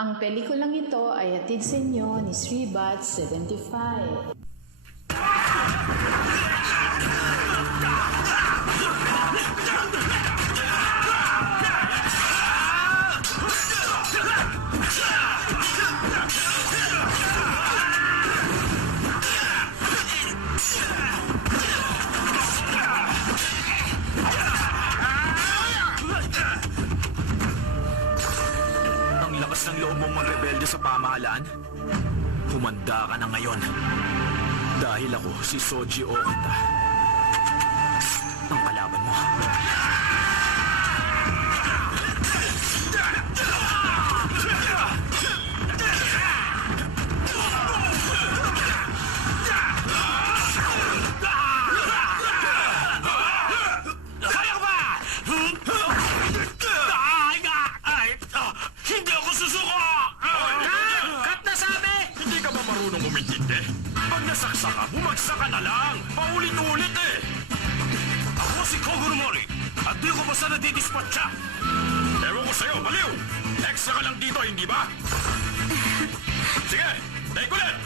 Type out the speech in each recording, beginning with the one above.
Ang pelikulang ito ay hatid sa inyo ni Sribat75. Ang lakas ng loob mong magrebelde sa pamahalaan? Humanda ka na ngayon. Dahil ako si Soji Okita. Ang kalaban mo. Kaya ka ba? Hindi ako susuko! Cut na sabi! Hindi ka ba marunong umintindi? Pag nasaksa ka, bumagsak ka na lang. Paulit-ulit eh. Ako si Kogoro Mori at di ko basta nadidispatcha. Ewan ko sa'yo, baliw. Extra ka lang dito, hindi ba? Sige, take ulit.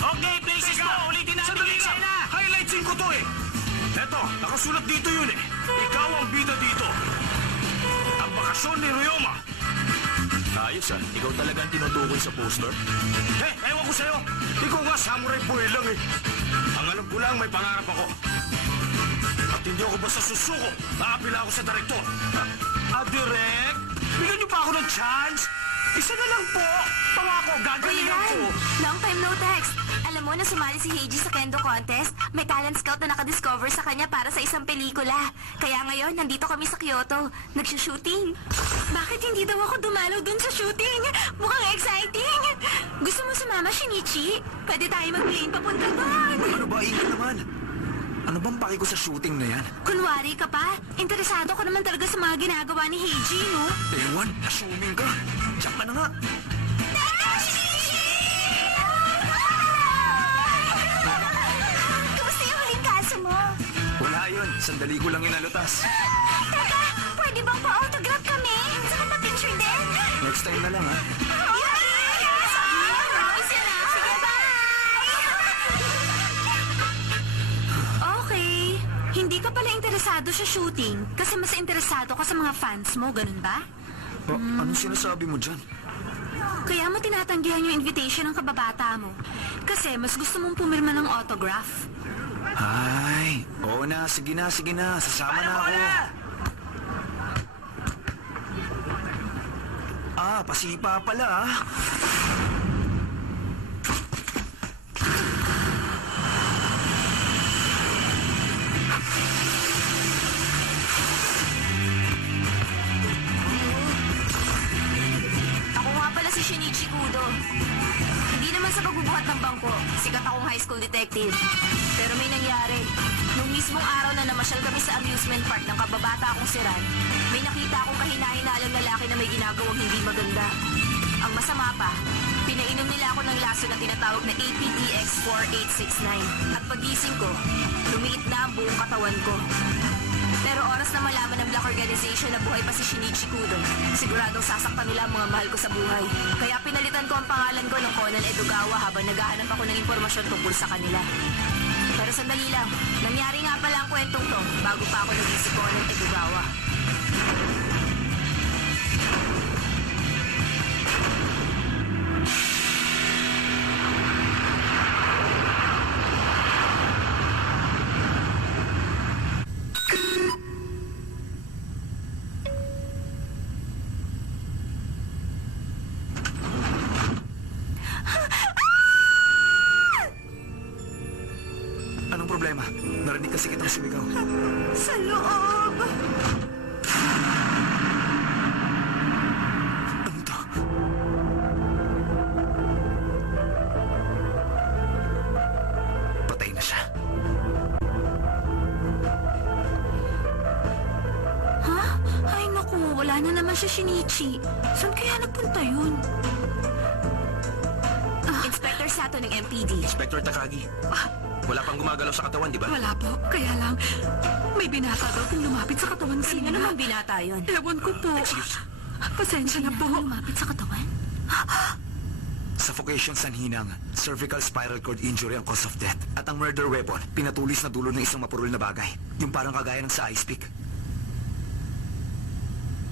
Okay, places mo! Ulitin natin yung eksena! Highlightsin ko to eh! Eto, nakasulat dito yun eh. Ikaw ang bida dito. Ang bakasyon ni Ryoma. Ayos ah, ikaw talagang tinutukoy sa poster. Ewan ko sa'yo. Ikaw nga samurai boy lang eh. Ang alam ko lang, may pangarap ako. At hindi ako basta susuko. Naapila ako sa direktor. Direk? Bigyan niyo pa ako ng chance? Isa na lang po. Pangako, gagalingan ko. Long time no text. Alam mo na sumali si Heiji sa Kendo Contest? May talent scout na nakadiscover sa kanya para sa isang pelikula. Kaya ngayon, nandito kami sa Kyoto. Nagsushooting. Bakit hindi daw ako dumalaw dun sa shooting? Mukhang exciting. Gusto mo sumama, Shinichi? Pwede tayo mag-plane papunta doon. Ano ba, ingay naman? Ano bang paki ko sa shooting na yan? Kunwari ka pa? Interesado ko naman talaga sa mga ginagawa ni Heiji, no? Ewan, assuming ka. Diyan ka na nga. Kamusta yung huling kaso mo? Wala yun, sandali ko lang inalutas. Teka, pwede bang pa-autograph kami? Saka pa-picture din? Next time na lang, ha? Sige, bye! Okay. Hindi ka pala interesado sa shooting kasi mas interesado ka sa mga fans mo, ganun ba? Anong sinasabi mo dyan? Kaya mo tinatanggihan yung invitation ng kababata mo kasi mas gusto mong pumirma ng autograph. Ay, oo na, sige na, sige na. Sasama na ako. Pasipa pala, ah. Ako nga pala si Shinichi Kudo. Hindi naman sa pagbubuhat ng bangko, sikat akong high school detective. Pero may nangyari. Nung mismong araw na namasyal kami sa amusement park ng kababata akong si Ran, may nakita akong kahina-hinalang lalaki na may ginagawang hindi maganda. Ang masama pa, pinainom nila ako ng laso na tinatawag na APDX-4869. At pagising ko, lumiit na ang buong katawan ko. Pero oras na malaman ng Black Organization na buhay pa si Shinichi Kudo, siguradong sasaktan nila ang mga mahal ko sa buhay. Kaya pinalitan ko ang pangalan ko ng Conan Edogawa habang naghahanap ako ng impormasyon tungkol sa kanila. Pero sandali lang, nangyari nga pala ang kwentong to bago pa ako naging si Conan Edogawa. Anong problema? Narinig kasi kitang sumigaw. Sa loob! Ano to? Patay na siya. Ha? Ay naku, wala na naman siya, Shinichi. Saan kaya nagpunta yun? Inspector Sato ng MPD. Inspector Takagi. Wala pang gumagalaw sa katawan, di ba? Wala po. Kaya lang, may binata daw kung lumapit sa katawan Sino niya. naman binata yun? Ewan ko po. Excuse. Pasensya na po. Lumapit sa katawan? Suffocation sanhinang, cervical spinal cord injury ang cause of death. At ang murder weapon, pinatulis na dulo ng isang mapurol na bagay. Yung parang kagaya ng sa ice pick.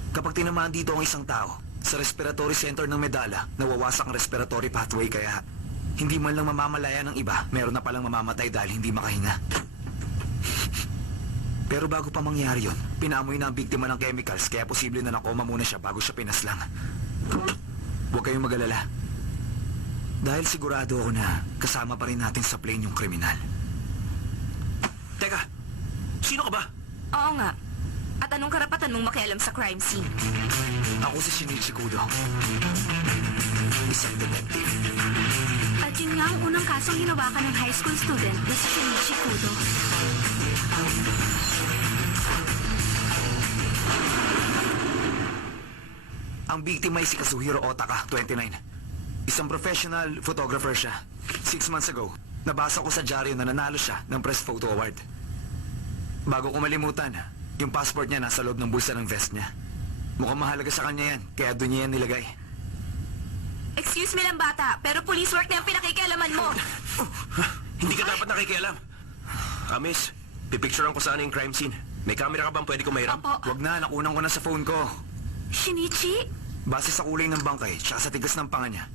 Kapag tinamaan dito ang isang tao, sa respiratory center ng medala, nawawasak ang respiratory pathway kaya hindi man lang mamamalaya ng iba, meron na palang mamamatay dahil hindi makahinga. Pero bago pa mangyari yon, pinaamoy na ang biktima ng chemicals kaya posible na nakoma muna siya bago siya pinaslang. Huwag kayong mag-alala. Dahil sigurado ako na kasama pa rin natin sa plane yung kriminal. Teka, sino ka ba? Oo nga. At anong karapatan mong makialam sa crime scene? Ako si Shinichi Kudo. Isang detective. At yun nga ang unang kasong hinawakan ng high school student na si Shinichi Kudo. Ang biktima ay si Kazuhiro Otaka, 29. Isang professional photographer siya. 6 months ago, nabasa ko sa dyaryo na nanalo siya ng Press Photo Award. Bago ko malimutan, yung passport niya nasa loob ng bulsa ng vest niya. Mukhang mahalaga sa kanya yan, kaya doon niya yan nilagay. Excuse me lang bata, pero police work na yung pinakikialaman mo. Hindi ka dapat nakikialam. Miss, pipicturean ko sana yung crime scene. May camera ka bang pwede ko mahiram? Opo. Wag na, nakunan ko na sa phone ko. Shinichi? Base sa kulay ng bangkay, tsaka sa tigas ng panga niya,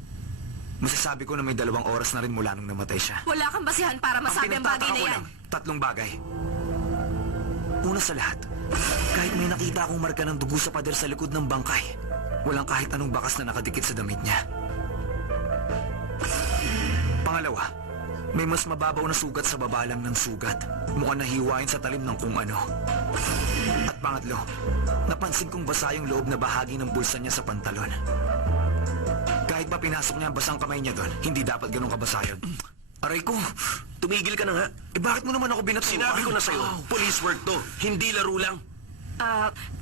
masasabi ko na may 2 oras na rin mula nung namatay siya. Wala kang basihan para masabi ang bagay na pinagtataka ko yan. lang, 3 bagay. Una sa lahat, kahit may nakita akong marka ng dugo sa pader sa likod ng bangkay, walang kahit anong bakas na nakadikit sa damit niya. Pangalawa, may mas mababaw na sugat sa baba lang ng sugat. Mukhang nahiwain sa talim ng kung ano. At pangatlo, napansin kong basa yung loob na bahagi ng bulsa niya sa pantalon. Kahit pa pinasok niya ang basang kamay niya doon, hindi dapat ganun kabasa yun. Aray ko, tumigil ka na nga. Bakit mo naman ako binatuan? Sinabi ko na sa'yo, police work to, hindi laro lang.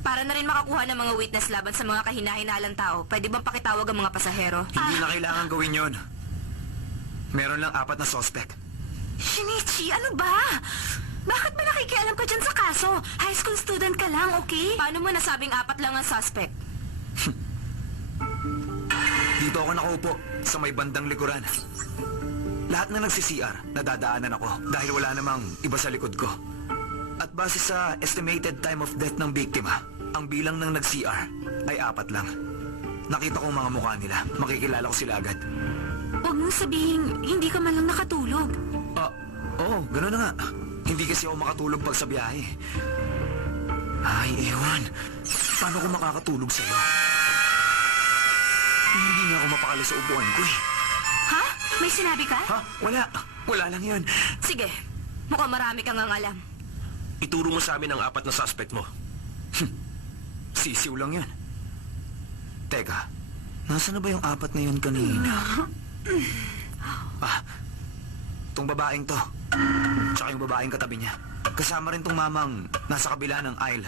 Para na rin makakuha ng mga witness laban sa mga kahina-hinalang tao, pwede bang pakitawag ang mga pasahero? Hindi na kailangan gawin yon. Meron lang 4 na suspect. Shinichi, ano ba? Bakit ba nakikialam ka dyan sa kaso? High school student ka lang, okay? Paano mo nasabing 4 lang ang suspect? Dito ako nakaupo, sa may bandang likuran. Lahat na nagsi-CR, nadadaanan ako dahil wala namang iba sa likod ko. At base sa estimated time of death ng biktima, ang bilang ng nag-CR ay 4 lang. Nakita ko ang mga mukha nila, makikilala ko sila agad. Huwag mong sabihin, hindi ka man lang nakatulog. Oo, gano'n na nga. Hindi kasi ako makatulog pag sa biyahe. Ay, ewan. Paano ko makakatulog sa'yo? Hindi nga ako mapakali sa upuan ko eh. Ha? May sinabi ka? Ha? Wala. Wala lang yun. Sige, mukhang marami kang ang alam. Ituro mo sa amin ang 4 na suspect mo. Sisiw lang yun. Teka, nasa na ba yung 4 na yun kanina? Tong babaeng to. Tsaka yung babaeng katabi niya. Kasama rin tong mamang nasa kabila ng aisle.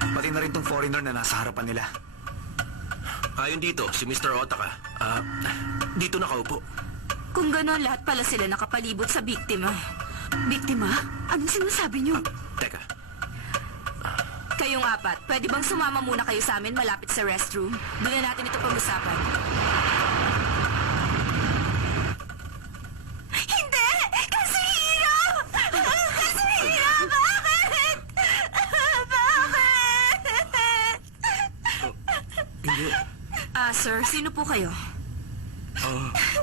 Pati na rin tong foreigner na nasa harapan nila. Ayon dito, si Mr. Otaka. Dito nakaupo. Kung gano'n, lahat pala sila nakapalibot sa biktima. Biktima? Anong sinasabi niyo? Teka, Kayong 4, pwede bang sumama muna kayo sa amin malapit sa restroom? Doon na natin ito pag-usapan. Hindi! Kasi hero! Kasi hero! Bakit? Bakit? hindi. Sir, sino po kayo?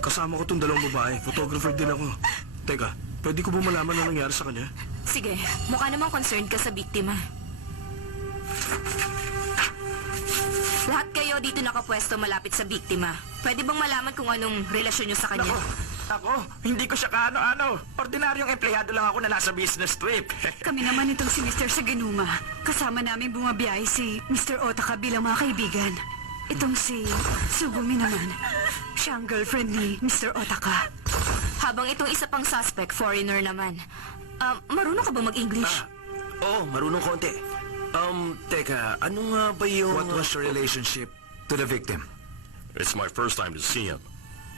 Kasama ko tong 2 babae. Photographer din ako. Teka, pwede ko ba malaman ang nangyari sa kanya? Sige, mukha namang concerned ka sa biktima. Lahat kayo dito nakapwesto malapit sa biktima. Pwede bang malaman kung anong relasyon nyo sa kanya? Ako, hindi ko siya kaano-ano. Ordinaryong empleyado lang ako na nasa business trip. Kami naman itong si Mr. Saganuma. Kasama namin bumabiyahe si Mr. Otaka bilang mga kaibigan. Itong si Sugumi naman. Siya ang girlfriend ni Mr. Otaka. Habang itong isa pang suspect, foreigner naman. Marunong ka ba mag-English? Oo, marunong konti. Teka, ano nga ba yung... What was your relationship to the victim? It's my first time to see him.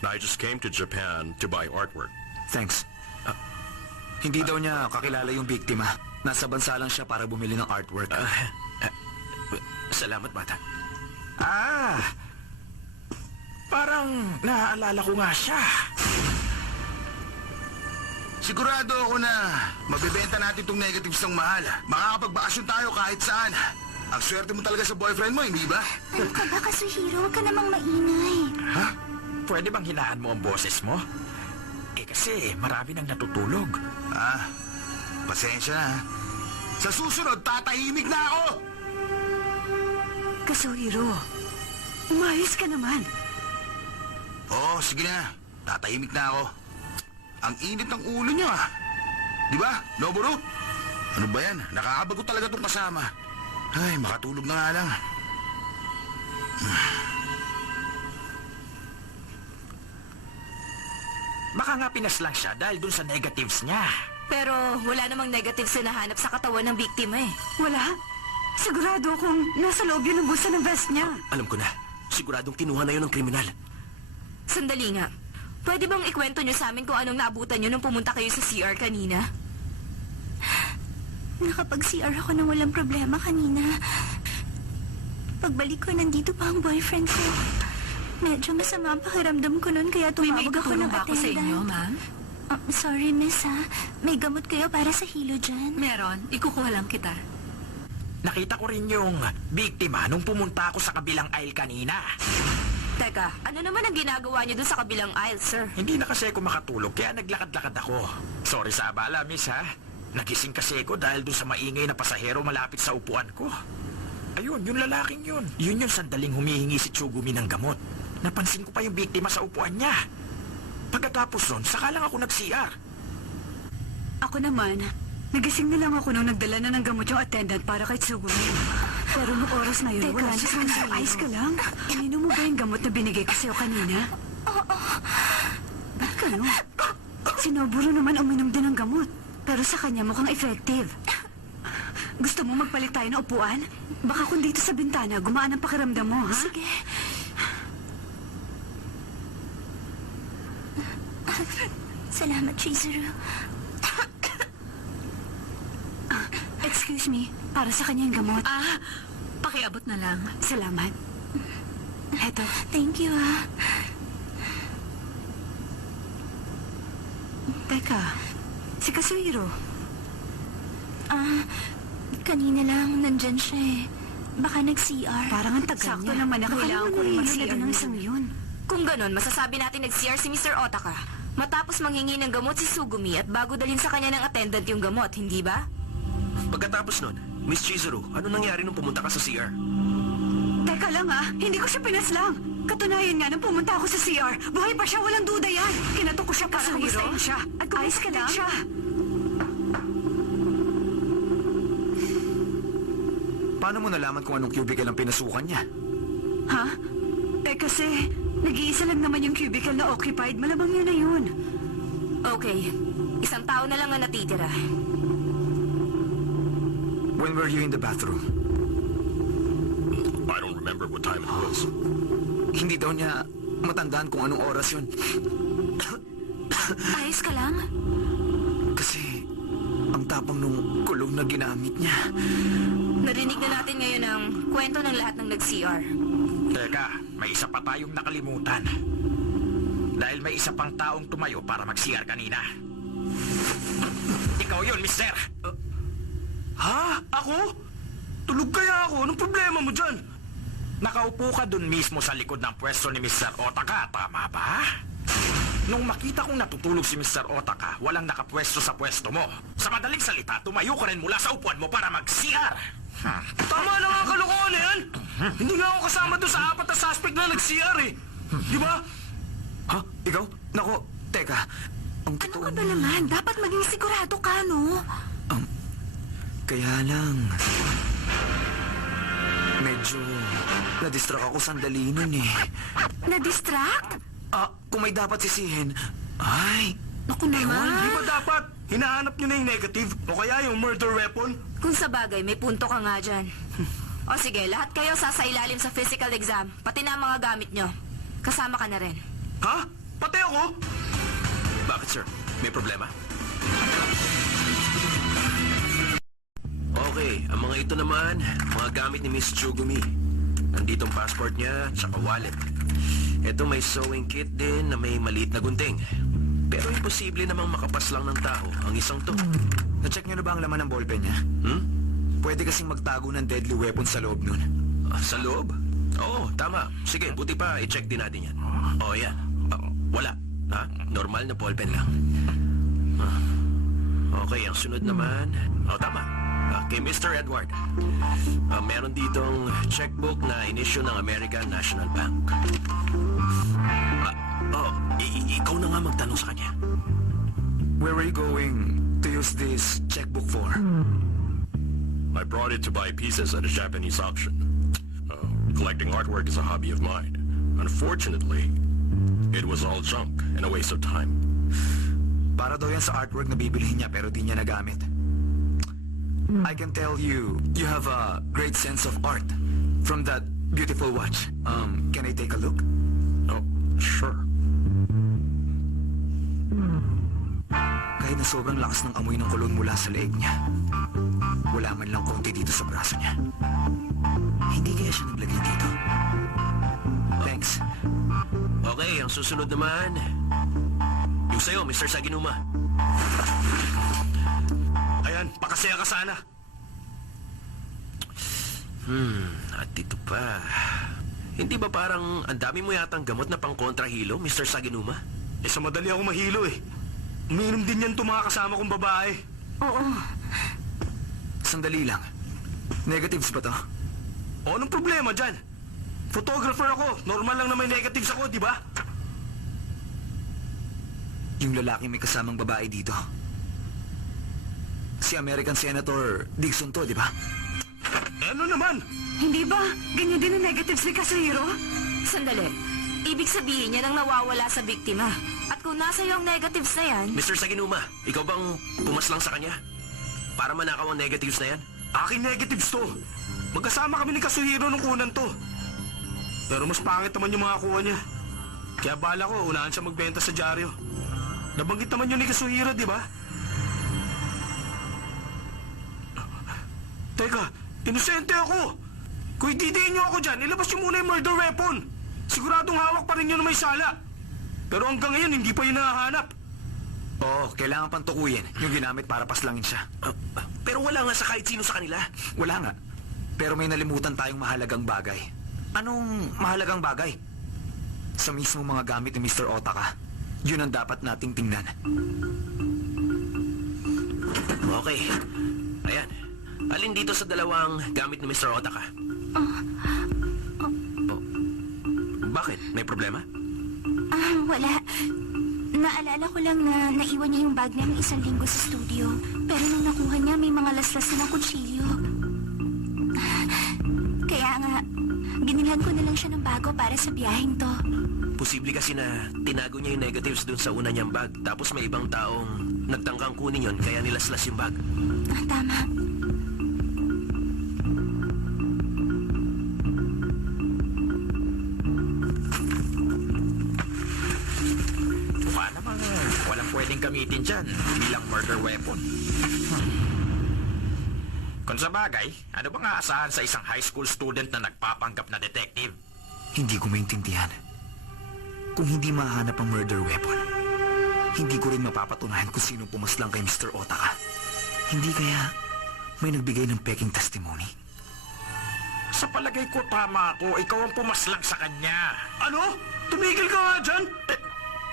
I just came to Japan to buy artwork. Thanks. Hindi daw niya kakilala yung biktima. Nasa bansa lang siya para bumili ng artwork. Salamat, bata. Parang naaalala ko nga siya. Sigurado ako na mabibenta natin itong negatives ng mahal. Makakapagbakasyon tayo kahit saan. Ang swerte mo talaga sa boyfriend mo, hindi ba? Ano ka ba, Kazuhiro? Huwag ka namang maingay. Ha? Pwede bang hinaan mo ang boses mo? Kasi marami nang natutulog. Ah, pasensya na. Sa susunod, tatahimik na ako! Kazuhiro, umayos ka naman. Oo, sige na. Tatahimik na ako. Ang init ng ulo niyo, ah. Di ba, Noboru? Ano ba yan? Nakakabago talaga itong kasama. Ay, makatulog na nga lang. Baka nga pinaslang siya dahil dun sa negatives niya. Pero wala namang negatives na nahanap sa katawan ng biktima eh. Wala? Sigurado akong nasa loob yun ng bulsa ng vest niya. Alam ko na. Siguradong kinuha na yun ng kriminal. Sandali nga. Pwede bang ikwento nyo sa amin kung anong naabutan nyo nung pumunta kayo sa CR kanina? Nakapag-CR ako nang walang problema kanina. Pagbalik ko, nandito pa ang boyfriend ko. Medyo masama ang pakiramdam ko noon kaya tumawag ako ng attendant. ma'am? Sorry, miss ha. May gamot kayo para sa hilo dyan. Meron. Ikukuha lang kita. Nakita ko rin yung biktima nung pumunta ako sa kabilang aisle kanina. Teka, ano naman ang ginagawa niyo dun sa kabilang aisle, sir? Hindi na kasi ako makatulog kaya naglakad-lakad ako. Sorry sa abala, miss ha. Nagising kasi ako dahil dun sa maingay na pasahero malapit sa upuan ko. Ayun, yung lalaking yun. Yun yung sandaling humihingi si Tsugumi ng gamot. Napansin ko pa yung biktima sa upuan niya. Pagkatapos nun, saka lang ako nag-CR. Ako naman, nagising na lang ako nung nagdala na ng gamot yung attendant para kay Tsugumi. Pero nung oras na yun, Teka, wala siya sa ayos ka lang. Ininom mo ba yung gamot na binigay ko sa'yo kanina? Oo. Ba't kayo? Si Noboru naman uminom din ng gamot. Pero sa kanya mukhang effective. Gusto mo magpalit tayo ng upuan? Baka kung dito sa bintana, gumaan ang pakiramdam mo, ha? Sige. Salamat, Chizuru. Excuse me, para sa kanya yung gamot. Pakiabot na lang. Salamat. Eto, Thank you, ah. teka. Si Kazuhiro. Kanina lang, nandyan siya eh. Baka nag-CR. Parang ang tagal Sakto niya. naman na Baka kailangan ko rin naman mag-CR ng nun. isang yun. Kung ganon, masasabi natin nag-CR si Mr. Otaka. Matapos manghingi ng gamot si Sugumi at bago dalhin sa kanya ng attendant yung gamot, hindi ba? Pagkatapos nun, Miss Chizuru, ano nangyari nung pumunta ka sa CR? Teka lang hindi ko siya pinaslang. Katunayan nga nang pumunta ako sa CR. Buhay pa siya, walang duda yan. Kinatok ko siya para kumustahin siya. At ayos ka lang siya. Paano mo nalaman kung anong cubicle ang pinasukan niya? Ha? Kasi nag-iisa lang naman yung cubicle na occupied. Malamang yun na yun. Okay. Isang tao na lang ang natitira. When were you in the bathroom? I don't remember what time it was. Hindi daw niya matandaan kung anong oras yun. Ayos ka lang? Kasi ang tapang nung kulong na ginamit niya. Narinig na natin ngayon ang kwento ng lahat ng nag-CR. Teka, may isa pa tayong nakalimutan. Dahil may isa pang taong tumayo para mag-CR kanina. Ikaw yun, mister! Ha? Ako? Tulog kaya ako? Anong problema mo dyan? Nakaupo ka dun mismo sa likod ng pwesto ni Mr. Otaka, tama ba? Nung makita kong natutulog si Mr. Otaka, walang nakapwesto sa pwesto mo. Sa madaling salita, tumayo ka rin mula sa upuan mo para mag-CR. Tama na nga ang kalokohan na yan! Hindi nga ako kasama doon sa 4 na suspect na nag-CR eh! Di ba? Ha? Ikaw? Nako, teka. Ang Ano totoo ka ba naman? Dapat maging sigurado ka, no? Kaya lang... Medyo... Na-distract ako sandali nun eh. Na-distract? Kung may dapat sisihin... Ay... Naku Di naman. ba dapat? Hinahanap nyo na yung negative o kaya yung murder weapon? Kung sa bagay, may punto ka nga dyan. O sige, lahat kayo sasailalim sa physical exam, pati na ang mga gamit nyo. Kasama ka na rin. Ha? Pati ako? Bakit, sir? May problema? Okay, ang mga ito naman, mga gamit ni Miss Tsugumi. Nandito ang passport niya, tsaka wallet. Ito may sewing kit din na may maliit na gunting. Pero imposible namang makapas lang ng tao ang isang to. Na-check niyo na ba ang laman ng ballpen niya? Pwede kasing magtago ng deadly weapon sa loob nun. Sa loob? Oo, tama. Sige, buti pa i-check din natin yan. Oh, yan. Wala. Ha? Normal na ballpen lang. Okay, ang sunod naman. Oh, tama. Kay Mr. Edward. Meron ditong checkbook na inisyu ng American National Bank. Ikaw na nga magtanong sa kanya. Where are you going to use this checkbook for? I brought it to buy pieces at a Japanese auction. Collecting artwork is a hobby of mine. Unfortunately, it was all junk and a waste of time. Para daw yan sa artwork na bibilihin niya pero di niya nagamit. I can tell you, you have a great sense of art from that beautiful watch. Can I take a look? Oh, sure. Kahit na sobrang lakas ng amoy ng kulon mula sa leeg niya, wala man lang konti dito sa braso niya. Hindi kaya siya naglagay dito. Thanks. Okay, ang susunod naman. Yung sa'yo, Mr. Saginuma. Ayan, pakasaya ka sana. At ito pa. Hindi ba parang ang dami mo yatang gamot na pang kontrahilo, Mr. Saginuma? Sa madali ako mahilo eh. Umiinom din yan itong mga kasama kong babae. Oo. Sandali lang. Negatives ba to? O, anong problema dyan? Photographer ako. Normal lang na may negatives ako, di ba? Yung lalaki may kasamang babae dito. Si American Senator Dixon to, di ba? Ano naman? Hindi ba? Ganyan din ang negatives ni Kazuhiro? Sandali. Ibig sabihin niya nang nawawala sa biktima. At kung nasa iyo ang negatives na yan, Mr. Saginuma, ikaw bang pumaslang sa kanya? Para manakaw ang negatives na yan? Aking negatives to. Magkasama kami ni Kazuhiro nung kunan to. Pero mas pangit naman yung mga kuha niya. Kaya bala ko, unahan siya magbenta sa dyaryo. Nabanggit naman yun ni Kazuhiro, di ba? Teka, inosente ako. Kung ididiin niyo ako dyan, ilabas niyo muna yung murder weapon. Siguradong hawak pa rin yun na may sala. Pero hanggang ngayon, hindi pa yun nahahanap. Oo, kailangan pang tukuyin yung ginamit para paslangin siya. Pero wala nga sa kahit sino sa kanila. Wala nga. Pero may nalimutan tayong mahalagang bagay. Anong mahalagang bagay? Sa mismo mga gamit ni Mr. Otaka. Yun ang dapat nating tingnan. Okay. Ayan. Alin dito sa dalawang gamit ni Mr. Otaka? Oh. Bakit? May problema? wala. Naalala ko lang na naiwan niya yung bag niya ng 1 linggo sa studio. Pero nung nakuha niya, may mga laslas na ng kutsilyo. Kaya nga, binilhan ko na lang siya ng bago para sa biyaheng to. Posible kasi na tinago niya yung negatives dun sa una niyang bag. Tapos may ibang taong nagtangkang kunin yon kaya nilaslas yung bag. Tama. Namang walang pwedeng gamitin dyan bilang murder weapon. Kung sa bagay, ano bang aasahan sa isang high school student na nagpapanggap na detective? Hindi ko maintindihan. Kung hindi mahanap ang murder weapon, hindi ko rin mapapatunayan kung sino pumaslang kay Mr. Otaka. Hindi kaya may nagbigay ng peking testimony? Sa palagay ko tama ako, ikaw ang pumaslang sa kanya. Ano? Tumigil ka nga dyan!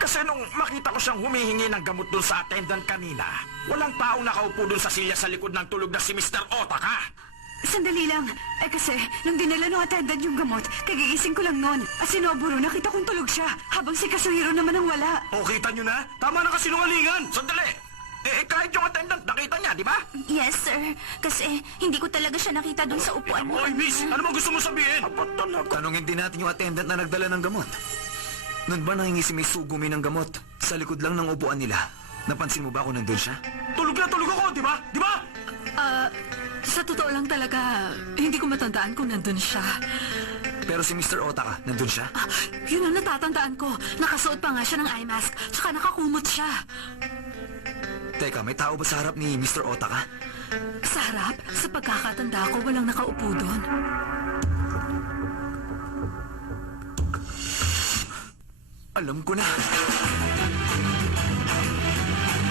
Kasi nung makita ko siyang humihingi ng gamot dun sa attendant kanina, walang taong nakaupo dun sa silya sa likod ng tulog na si Mr. Otaka. Sandali lang. Kasi, nung dinala ng attendant yung gamot, kagigising ko lang nun. At si Noburo, nakita kong tulog siya, habang si Kazuhiro naman ang wala. O, kita nyo na? Tama na kasinungalingan! Sandali! Kahit yung attendant, nakita niya, di ba? Yes, sir. Kasi hindi ko talaga siya nakita dun sa upuan mo. Oy, miss! Ano bang gusto mo sabihin? Tanungin din natin yung attendant na nagdala ng gamot. Noon ba nangingi si Miss Sugumi ng gamot sa likod lang ng upuan nila? Napansin mo ba kung nandun siya? Tulog na tulog ako, di ba? Di ba? Sa totoo lang talaga, hindi ko matandaan kung nandun siya. Pero si Mr. Otaka, nandun siya? Yun ang natatandaan ko. Nakasuot pa nga siya ng eye mask, tsaka nakakumot siya. Teka, may tao ba sa harap ni Mr. Otaka? Sa harap, sa pagkakatanda ko, walang nakaupo doon. Alam ko na.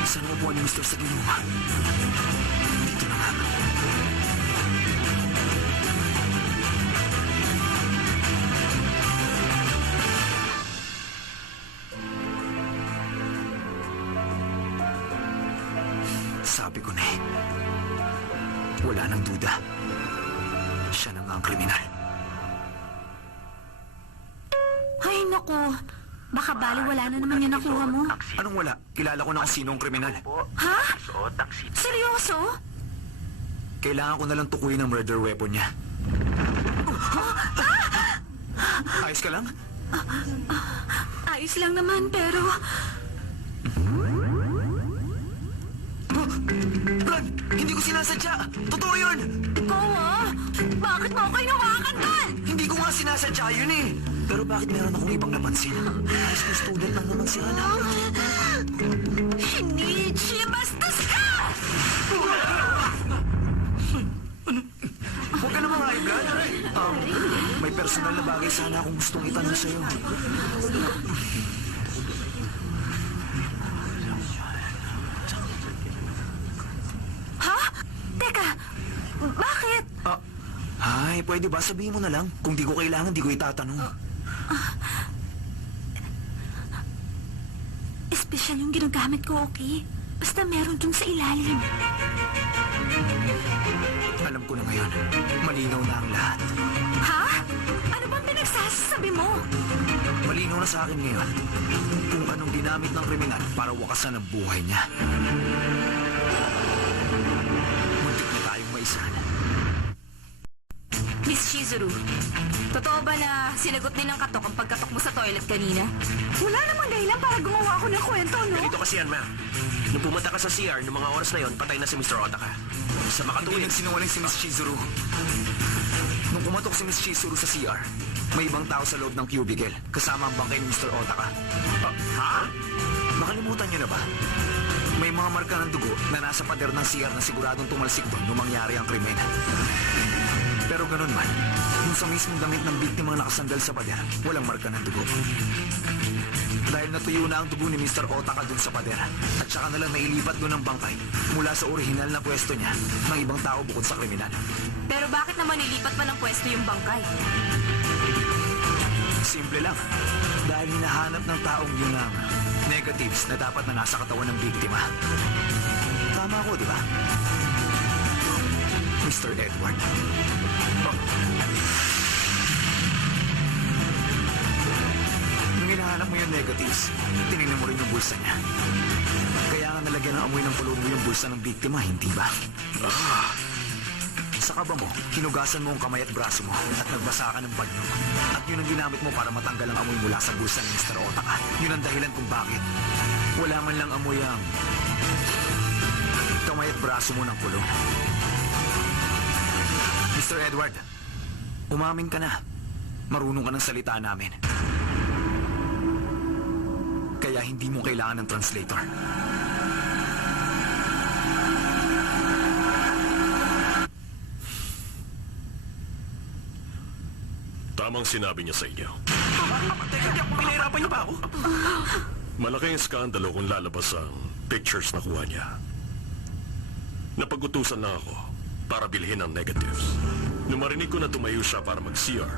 Saan mo po ni Mr. Saginuma? Dito na nga. Sabi ko na eh. Wala nang duda. Siya na nga ang kriminal. Ay, naku. Baka bali wala na naman yung nakuha mo. Anong wala? Kilala ko na kung sino ang kriminal. Ha? Seryoso? Kailangan ko na lang tukuyin ang murder weapon niya. Ayos ka lang? Ayos lang naman, pero... Brad! Hindi ko sinasadya! Totoo yun! Ikaw, ah! Bakit mo ako hinawakan doon? Hindi ko nga sinasadya yun eh! Pero bakit meron akong ibang napansin? High school student lang naman si Hana. Shinichi, bastos ka! Huwag ka naman high blood. May personal na bagay sana akong gustong itanong sa'yo. Ha? Teka, bakit? Ay, pwede ba sabihin mo na lang? Kung di ko kailangan, di ko itatanong. Espesyal yung ginagamit ko, okay? Basta meron dun sa ilalim. Alam ko na ngayon. Malinaw na ang lahat. Ha? Ano bang pinagsasabi mo? Malinaw na sa akin ngayon kung anong ginamit ng kriminal para wakasan ang buhay niya. Muntik na tayong maisan. Miss Chizuru, totoo ba na sinagot din ng katok ang pagkatok mo sa toilet kanina? Wala namang dahilan para gumawa ako ng kwento, no? Ganito kasi yan, ma'am. Nung pumunta ka sa CR, noong mga oras na yon, patay na si Mr. Otaka. Sa Hindi makatuwid, nagsinungaling si Miss Chizuru. Nung kumatok si Miss Chizuru sa CR, may ibang tao sa loob ng cubicle, kasama ang bangkay ni Mr. Otaka. ha? Makalimutan niyo na ba? May mga marka ng dugo na nasa pader ng CR na siguradong tumalsik doon nung mangyari ang krimen. Pero ganun man, yung sa mismong damit ng biktimang nakasandal sa pader, walang marka ng dugo. Dahil natuyo na ang dugo ni Mr. Otaka dun sa pader, at saka na lang nailipat doon ang bangkay mula sa orihinal na pwesto niya ng ibang tao bukod sa kriminal. Pero bakit naman nilipat pa ng pwesto yung bangkay? Simple lang. Dahil hinahanap ng taong yun ang negatives na dapat na nasa katawan ng biktima. Tama ako, di ba? Mr. Edward. Nung hinahanap mo yung negatives, tinignan mo rin yung bulsa niya. Kaya nga nalagyan ng amoy ng pulong yung bulsa ng biktima, hindi ba? Sa kaba mo, hinugasan mo ang kamay at braso mo at nagbasa ka ng banyo. At yun ang ginamit mo para matanggal ang amoy mula sa bulsa ni Mr. Otaka. Yun ang dahilan kung bakit wala man lang amoy ang kamay at braso mo ng pulong. Mr. Edward, umamin ka na. Marunong ka ng salita namin. Kaya hindi mo kailangan ng translator. Tamang sinabi niya sa inyo. Teka, pinahirapan niyo pa ako? Malaking skandalo kung lalabas ang pictures na kuha niya. Napag-utusan lang ako para bilhin ang negatives. Nung marinig ko na tumayo siya para mag-CR,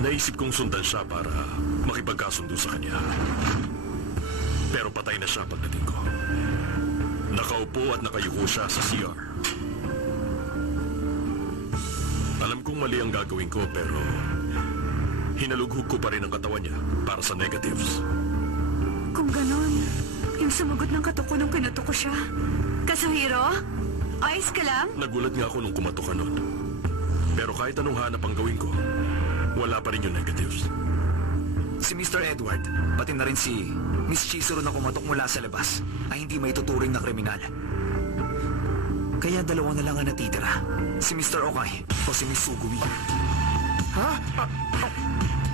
naisip kong sundan siya para makipagkasundo sa kanya. Pero patay na siya pagdating ko. Nakaupo at nakayuko siya sa CR. Alam kong mali ang gagawin ko pero hinalughog ko pa rin ang katawan niya para sa negatives. Kung ganon, yung sumagot ng katok ko nung kinutok ko siya. Kazuhiro? Ayos ka lang? Nagulat nga ako nung kumatok ka nun. Pero kahit anong hanap ang gawin ko, wala pa rin yung negatives. Si Mr. Edward, pati na rin si Miss Chizuru na kumatok mula sa labas ay hindi may tuturing na kriminal. Kaya dalawa na lang ang natitira. Si Mr. Okay o si Miss Sugumi. Ha?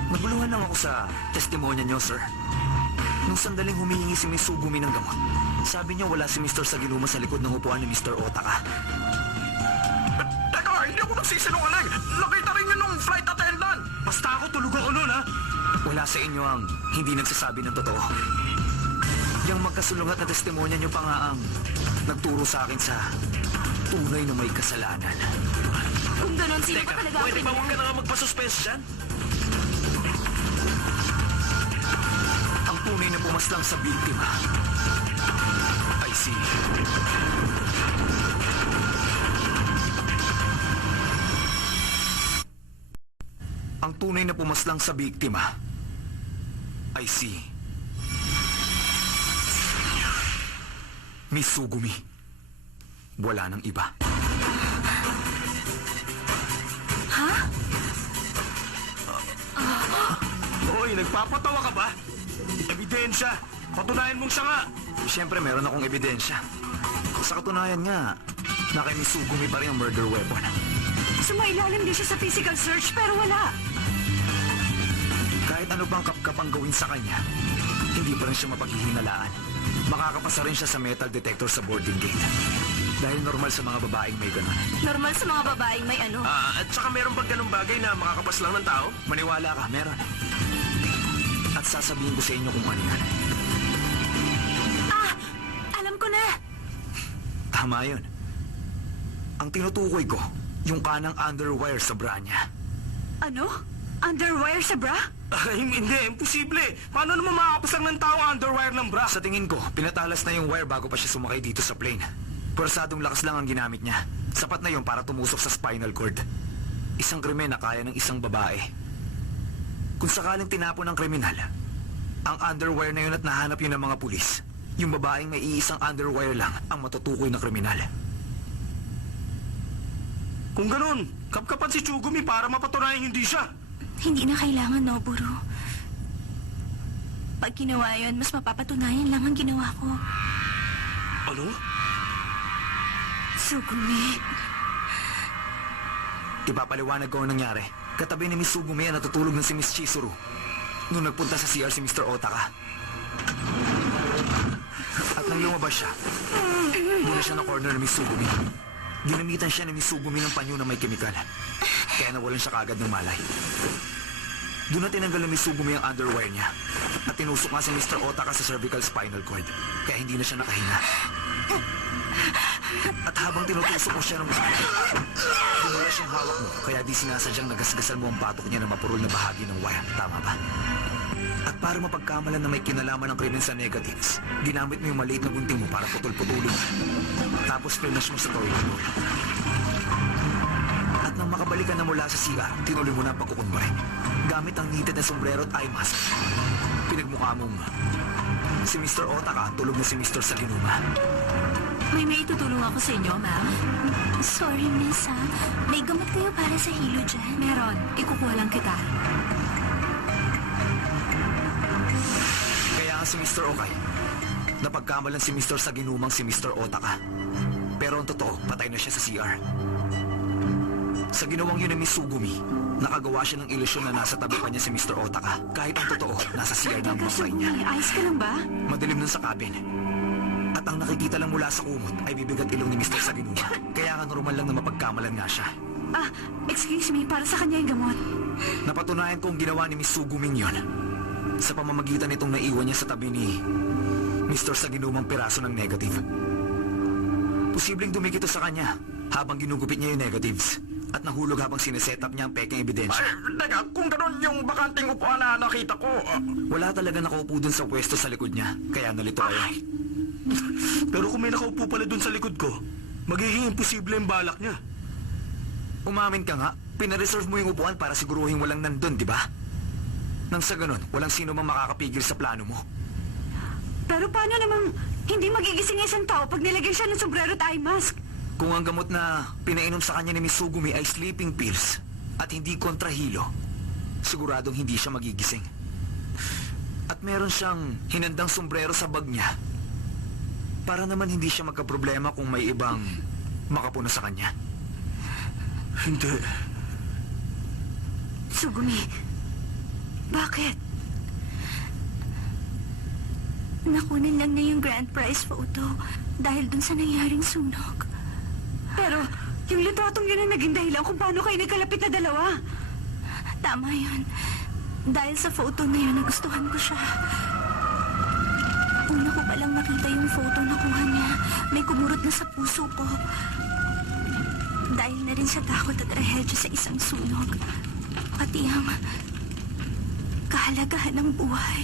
Naguluhan lang ako sa testimonya niyo, sir. Nung sandaling humihingi si Miss Sugumi ng gamot, sabi niya wala si Mr. Saginuma sa likod ng upuan ni Mr. Otaka. Teka, hindi ako nagsisinungaling. Nakita rin yun nung flight attendant. Basta ako tulog ako nun, ha? Wala sa inyo ang hindi nagsasabi ng totoo. Yang magkasulungat na testimonya nyo pa nga ang nagturo sa akin sa tunay na may kasalanan. Kung ganun, sino Teka, ba talaga ang pwede ba huwag ka na nga magpa-suspense dyan? Ang tunay na pumaslang sa biktima ay si... Ang tunay na pumaslang sa biktima ay si... Miss Sugumi. Wala nang iba. Hoy, nagpapatawa ka ba? Ebidensya. Patunayan mong siya nga. Siyempre, meron akong ebidensya. Sa katunayan nga, na kay Miss Sugumi pa rin ang murder weapon. Sumailalim din siya sa physical search pero wala. Kahit ano pang kapkapang gawin sa kanya, hindi pa rin siya mapaghihinalaan. Makakapasa rin siya sa metal detector sa boarding gate. Dahil normal sa mga babaeng may ganun. Normal sa mga babaeng may ano. At saka meron bang ganung bagay na makakapas lang ng tao? Maniwala ka, meron. At sasabihin ko sa inyo kung ano yan. Alam ko na. Tama yun. Ang tinutukoy ko, yung kanang underwire sa bra niya. Ano? Underwire sa bra? Ay, hindi, imposible. Paano naman makakapasang ng tao ang underwire ng bra? Sa tingin ko, pinatalas na yung wire bago pa siya sumakay dito sa plane. Pwersadong lakas lang ang ginamit niya. Sapat na yun para tumusok sa spinal cord. Isang krimen na kaya ng isang babae. Kung sakaling tinapon ng kriminal, ang underwire na yun at nahanap yun ng mga pulis, yung babaeng may iisang underwire lang ang matutukoy na kriminal. Kung ganun, kapkapan si Tsugumi para mapatunayan hindi siya. Hindi na kailangan, Noburo. Pag ginawa yun, mas mapapatunayan lang ang ginawa ko. Ano? Sugumi. Ipapaliwanag ko ang nangyari. Katabi ni Miss Sugumi ang natutulog na si Miss Chizuru nung nagpunta sa CR si Mr. Otaka. At nang lumabas siya, doon na siya na corner ni Miss Sugumi. Ginamitan siya ni Miss Sugumi ng panyo na may kemikal. Kaya nawalan siya kaagad ng malay. Doon na tinanggal ni Miss Sugumi ang underwire niya. At tinusok nga si Mr. Otaka sa cervical spinal cord. Kaya hindi na siya nakahinga. At habang tinutusok mo siya ng malay, dumula siyang hawak mo. Kaya di sinasadyang nagasgasan mo ang batok niya na mapurol na bahagi ng wire. Tama ba? At para mapagkamalan na may kinalaman ng krimen sa negatives, ginamit mo yung maliit na gunting mo para putol-putulin. Tapos flash mo sa toilet bowl. At nang makabalik ka na mula sa CR, tinuloy mo na ang pagkukunwari. Gamit ang knitted na sombrero at eye mask, pinagmukha mong si Mr. Otaka tulog na si Mr. Saginuma. May itutulong ako sa inyo, ma'am. Sorry, miss, ha? May gamot kayo para sa hilo dyan? Meron. Ikukuha lang kita. Kaya nga si Mr. Okay, napagkamalan si Mr. Saginumang si Mr. Otaka. Pero ang totoo, patay na siya sa CR. Sa ginawang yun ni Miss Sugumi, nakagawa siya ng ilusyon na nasa tabi pa niya si Mr. Otaka. Kahit ang totoo, nasa CR na ang Teka, buhay Sugumi, niya. ayos ka lang ba? Madilim nun sa cabin. At ang nakikita lang mula sa kumot ay bibigat ilong ni Mr. Saginuma. Kaya nga normal lang na mapagkamalan nga siya. Excuse me, para sa kanya yung gamot. Napatunayan kong ginawa ni Miss Suguming yon sa pamamagitan nitong naiwan niya sa tabi ni Mr. Saginumang piraso ng negative. Posibleng dumikit ito sa kanya habang ginugupit niya yung negatives at nahulog habang sineset up niya ang peking ebidensya. Ay, teka, kung gano'n yung bakanting upuan na nakita ko, Wala talaga nakaupo dun sa pwesto sa likod niya, kaya nalito kayo. Pero kung may nakaupo pala dun sa likod ko, magiging imposible yung balak niya. Umamin ka nga, pinareserve mo yung upuan para siguruhin walang nandun, di ba? Nang sa ganun, walang sino mang makakapigil sa plano mo. Pero paano namang hindi magigising ang isang tao pag nilagyan siya ng sombrero at eye mask? Kung ang gamot na pinainom sa kanya ni Miss Sugumi ay sleeping pills at hindi kontrahilo, siguradong hindi siya magigising. At meron siyang hinandang sombrero sa bag niya para naman hindi siya magkaproblema kung may ibang makapuna sa kanya. Hindi. Sugumi, bakit? Nakunin lang niya yung grand prize photo dahil dun sa nangyaring sunog. Pero yung litratong yun ang naging dahilan kung paano kayo nagkalapit na dalawa. Tama yun. Dahil sa photo na yun, nagustuhan ko siya. Una ko palang nakita yung photo na kuha niya. May kumurot na sa puso ko. Dahil na rin sa takot at trahedya sa isang sunog. Pati ang kahalagahan ng buhay.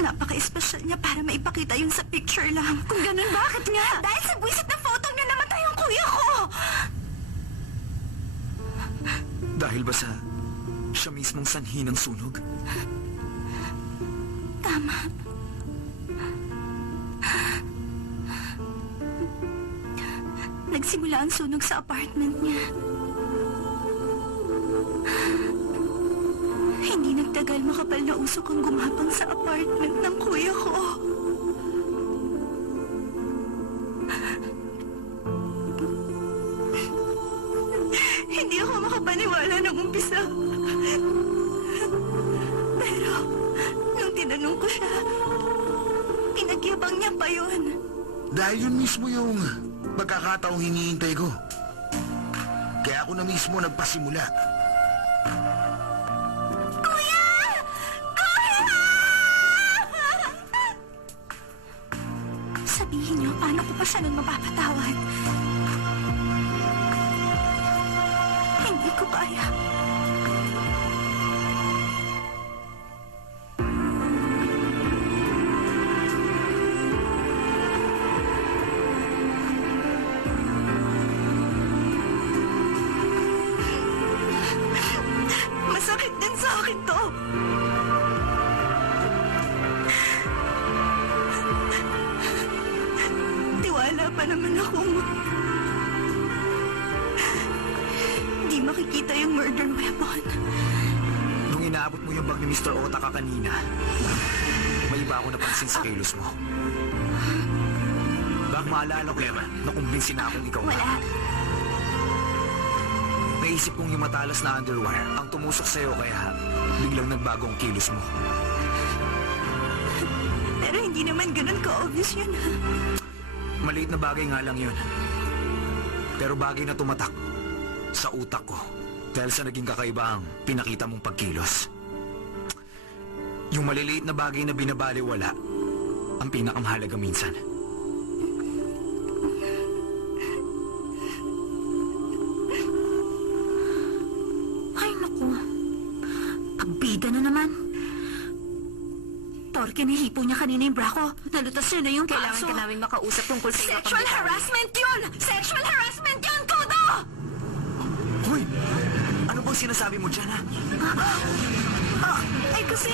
Napaka-espesyal niya para maipakita yun sa picture lang. Kung ganun, bakit nga? Dahil sa buwisit na photo niya namatay ang kuya ko! Dahil ba sa siya mismong sanhi ng sunog? Tama. Nagsimula ang sunog sa apartment niya. Hindi nagtagal, makapal na usok ang gumapang sa apartment ng kuya ko. Hindi ako makapaniwala ng umpisa. Pero, nung tinanong ko siya, pinagyabang niya pa yun. Dahil yun mismo yung pagkakataong hinihintay ko. Kaya ako na mismo nagpasimula. Kuya! Kuya! Sabihin niyo, paano ko pa siya nun mapapatawad? Hindi ko kaya. Masakit din sa akin to. Tiwala pa naman akong di makikita yung murder weapon. Nung inaabot mo yung bag ni Mr. Otaka kanina, may iba ako napansin sa kilos mo. Baka maalala ko naman na kumbinsin na akong ikaw Wala. na. Naisip kong yung matalas na underwear ang tumusok sa'yo kaya biglang nagbago ang kilos mo. Pero hindi naman ganun ka-obvious yun. Maliit na bagay nga lang yun. Pero bagay na tumatak sa utak ko dahil sa naging kakaiba ang pinakita mong pagkilos. Yung maliliit na bagay na binabaliwala ang pinakamahalaga minsan. Ay, naku. Pagbida na naman. Porke nahipo niya kanina yung bra ko. Nalutas niya na yung Kailangan paso. ka namin makausap tungkol sa Sexual harassment yun! Sexual harassment yun, Kudo! Hoy! Ano bang sinasabi mo dyan, ha? Ay, kasi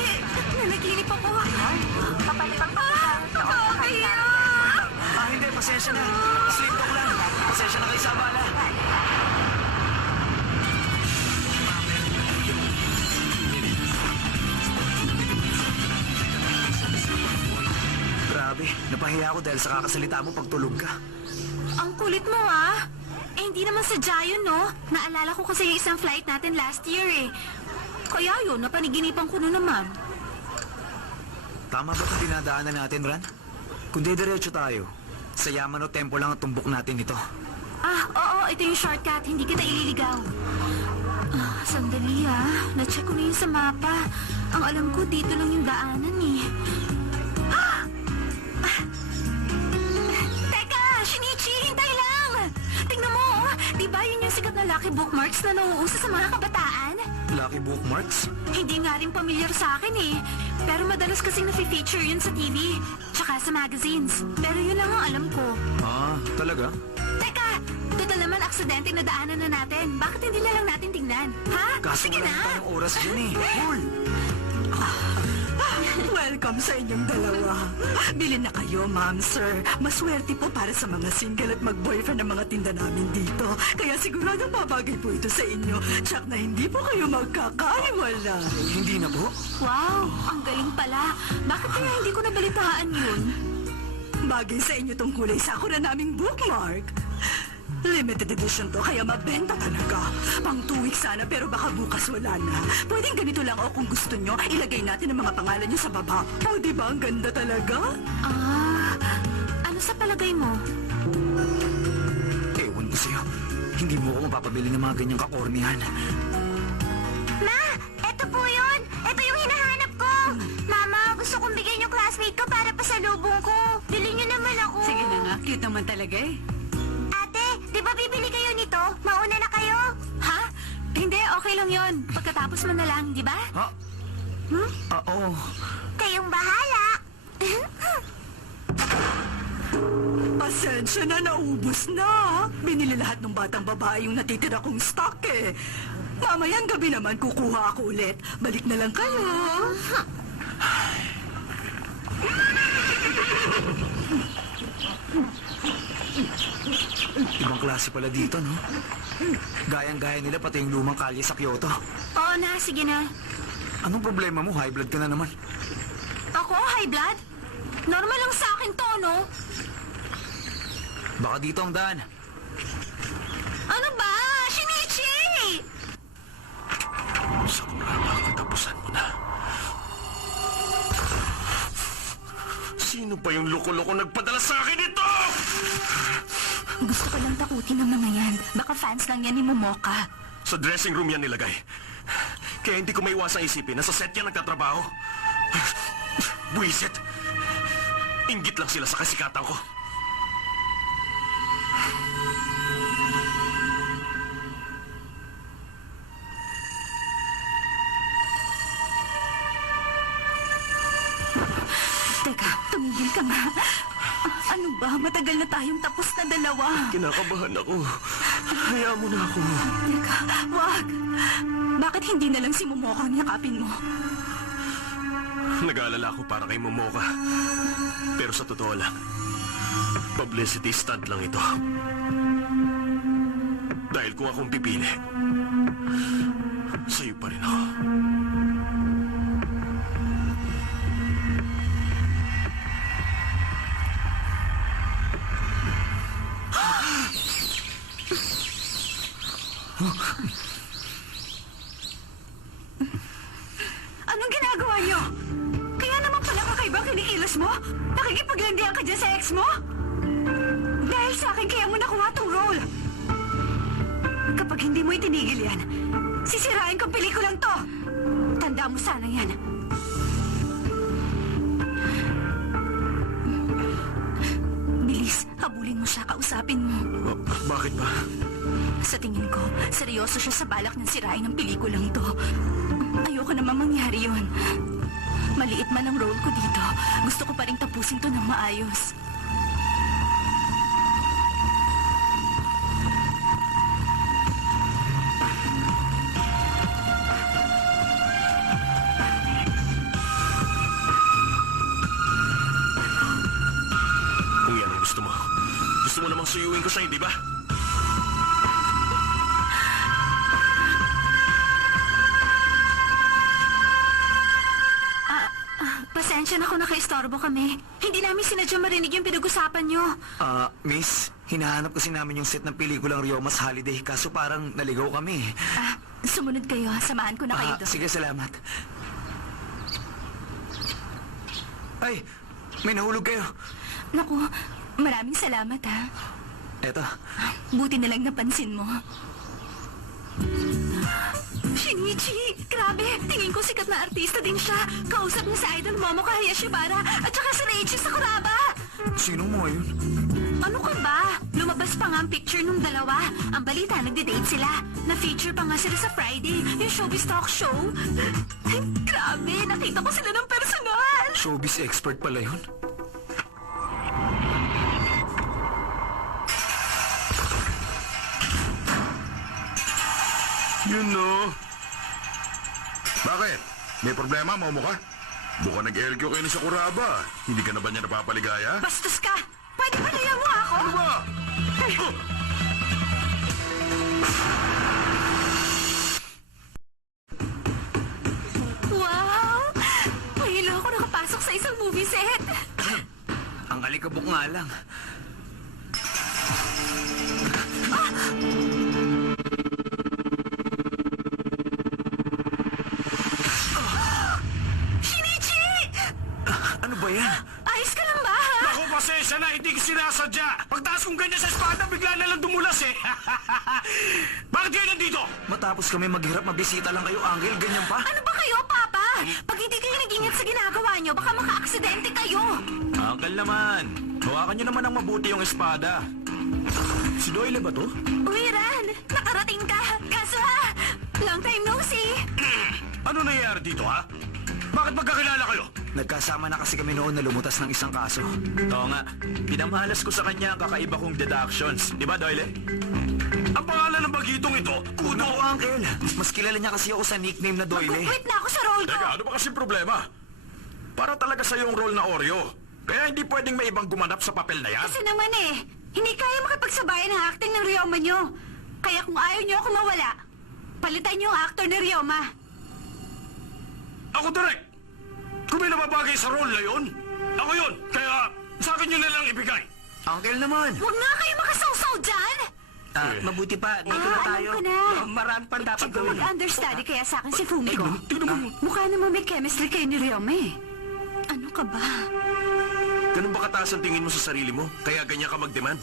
nanaginip ako. Kapalipang kaya! Hindi. Pasensya na. Sleep talk lang. Pasensya na kayo sa abala. Grabe. Napahiya ako dahil sa kakasalita mo pag tulog ka. Ang kulit mo, ah. Eh, hindi naman sadya yun, no? Naalala ko kasi yung isang flight natin last year, eh. Kaya yun, napaniginipan ko na naman. Tama ba itong dinadaanan natin, Ran? Kung didiretso tayo, sa Yamano Temple lang ang tumbok natin ito. Ah, oo, ito yung shortcut. Hindi kita ililigaw. Ah, sandali, ah. Na-check ko na yun sa mapa. Ang alam ko, dito lang yung daanan, eh. Ah! Ah! Teka, Shinichi, hintay lang! Tingnan mo, oh. Di ba yun yung sikat na lucky bookmarks na nauuso sa mga kabataan? Lucky bookmarks? Hindi nga rin pamilyar sa akin, eh. Pero madalas kasing nafe-feature yun sa TV. Tsaka sa magazines. Pero yun lang ang alam ko. Ah, talaga? Teka! Total naman aksidente na daanan na natin. Bakit hindi na lang natin tingnan? Ha? Kaso Sige wala na! tayong oras dyan eh. Hoy! Welcome sa inyong dalawa. Bilhin na kayo, ma'am, sir. Maswerte po para sa mga single at mag-boyfriend ng mga tinda namin dito. Kaya sigurado babagay po ito sa inyo. Tsak na hindi po kayo magkakaiwala. Hindi na po. Wow! Ang galing pala. Bakit kaya hindi ko nabalitaan yun? Bagay sa inyo tong kulay sakura naming bookmark. Limited edition to, kaya mabenta talaga. Pang 2 weeks sana, pero baka bukas wala na. Pwedeng ganito lang o kung gusto nyo, ilagay natin ang mga pangalan nyo sa baba. O, di ba ang ganda talaga? Ah, ano sa palagay mo? Ewan ko sa'yo. Hindi mo ako mapapabili ng mga ganyang kakornihan. Ma! Eto po pasalubong ko. Bili niyo naman ako. Sige na nga, cute naman talaga eh. Ate, di ba bibili kayo nito? Mauna na kayo. Ha? Hindi, okay lang yon. Pagkatapos mo na lang, di ba? Ha? Oo. Kayong bahala. Pasensya na, naubos na. Binili lahat ng batang babae yung natitira kong stock eh. Mamayang gabi naman kukuha ako ulit. Balik na lang kayo. Ibang klase pala dito, no? Gayang-gaya nila pati yung lumang kalye sa Kyoto. Oo na, sige na. Anong problema mo? High blood ka na naman. Ako, high blood? Normal lang sa akin to, no? Baka dito ang daan. Ano ba? Shinichi! Sakuraba, katapusan mo na. Sino pa yung loko-loko nagpadala sa akin ito? Gusto ko lang takutin ng mga yan. Baka fans lang yan ni Momoka. Sa dressing room yan nilagay. Kaya hindi ko maiwasang isipin na sa set yan nagtatrabaho. Buisit! Inggit lang sila sa kasikatan ko. Teka, tumigil ka nga. Ano ba? Matagal na tayong tapos na dalawa. Kinakabahan ako. Hayaan mo na ako. Teka, wag. Bakit hindi na lang si Momoka ang yakapin mo? Nag-aalala ako para kay Momoka. Pero sa totoo lang, publicity stunt lang ito. Dahil kung akong pipili, sa'yo pa rin ako. Anong ginagawa niyo? Kaya naman pala kakaibang kinikilos mo? Nakikipaglandian ka dyan sa ex mo? Dahil sa akin kaya mo nakuha tong role. Kapag hindi mo itinigil yan, sisirain kong pelikulang to. Tanda mo sana yan. Bilis, habulin mo siya, kausapin mo. Bakit ba? Sa tingin ko, seryoso siya sa balak ng sirain ng pelikulang ito. Ayoko naman mangyari yun. Maliit man ang role ko dito, gusto ko pa rin tapusin to ng maayos. Kung yan ang gusto mo namang suyuin ko siya, hindi ba? Pasensya na kung nakaistorbo kami. Hindi namin sinadya marinig yung pinag-usapan nyo. Miss, hinahanap kasi namin yung set ng pelikulang Ryoma's Holiday, kaso parang naligaw kami. Sumunod kayo, samahan ko na kayo doon. Sige, salamat. Ay, may nahulog kayo. Naku, maraming salamat ha. Eto, Buti na lang napansin mo. Shinichi! Grabe! Tingin ko sikat na artista din siya. Kausap niya si idol Momoka Hayashibara at saka si Reichi Sakuraba. sino mo yun? Ano ka ba? Lumabas pa nga ang picture nung dalawa. Ang balita, nagde-date sila. Na-feature pa nga sila sa Friday, yung showbiz talk show. Ay, grabe! Nakita ko sila ng personal! Showbiz expert pala yun. Yun no. Bakit? May problema, Momoka? Bukang nag-LQ kayo ni Sakuraba. Hindi ka na ba niya napapaligaya? Bastos ka! Pwede ba naya mo ako? Ano ba? Wow! Mahilo ako nakapasok sa isang movie set. Ang alikabok nga lang. Shinichi! Ano ba yan? Ayos ka lang ba, ha? Ako, pasensya na, hindi ko sinasadya. Pagtaas kong ganyan sa espada, bigla na lang dumulas eh. Bakit kayo nandito? Matapos kami maghirap, mabisita lang kayo, Angel, ganyan pa? Ano ba kayo, Papa? Pag hindi kayo nag-ingat sa ginagawa nyo. Baka maka-aksidente kayo. Uncle naman, hawakan niyo naman ng mabuti yung espada. Si Doyle ba to? Uy, Ran! Nakarating ka! Kaso ha, long time no see! Ano nangyayari dito, ha? Bakit magkakilala kayo? Nagkasama na kasi kami noon na lumutas ng isang kaso. Oo nga, pinamahalas ko sa kanya ang kakaiba kong deductions. Di ba, Doyle? Ang pangalan ng bagitong ito, Kudo. Naku, Uncle. Mas kilala niya kasi ako sa nickname na Doyle. Quit na ako sa role ko! Teka, ano ba kasing problema? Para talaga sa yung role na Oreo. Kaya hindi pwedeng may ibang gumanap sa papel na yan. Kasi naman hindi kaya makipagsabayan ng acting ng Ryoma nyo. Kaya kung ayaw nyo ako mawala, palitan nyo ang actor ni Ryoma. Ako direct! Kung may nababagay sa role na yun, ako yun. Kaya sa akin yun na lang ibigay. Uncle naman. Huwag nga kayo makasawsaw dyan! Mabuti pa, dito na alam tayo. ko na. Marami pang dapat Siguro gawin. mag-understudy kaya sa akin si Fumiko. Mukha naman may chemistry kayo ni Ryoma Ano ka ba? Ganun ba kataas ang tingin mo sa sarili mo? Kaya ganyan ka mag-demand?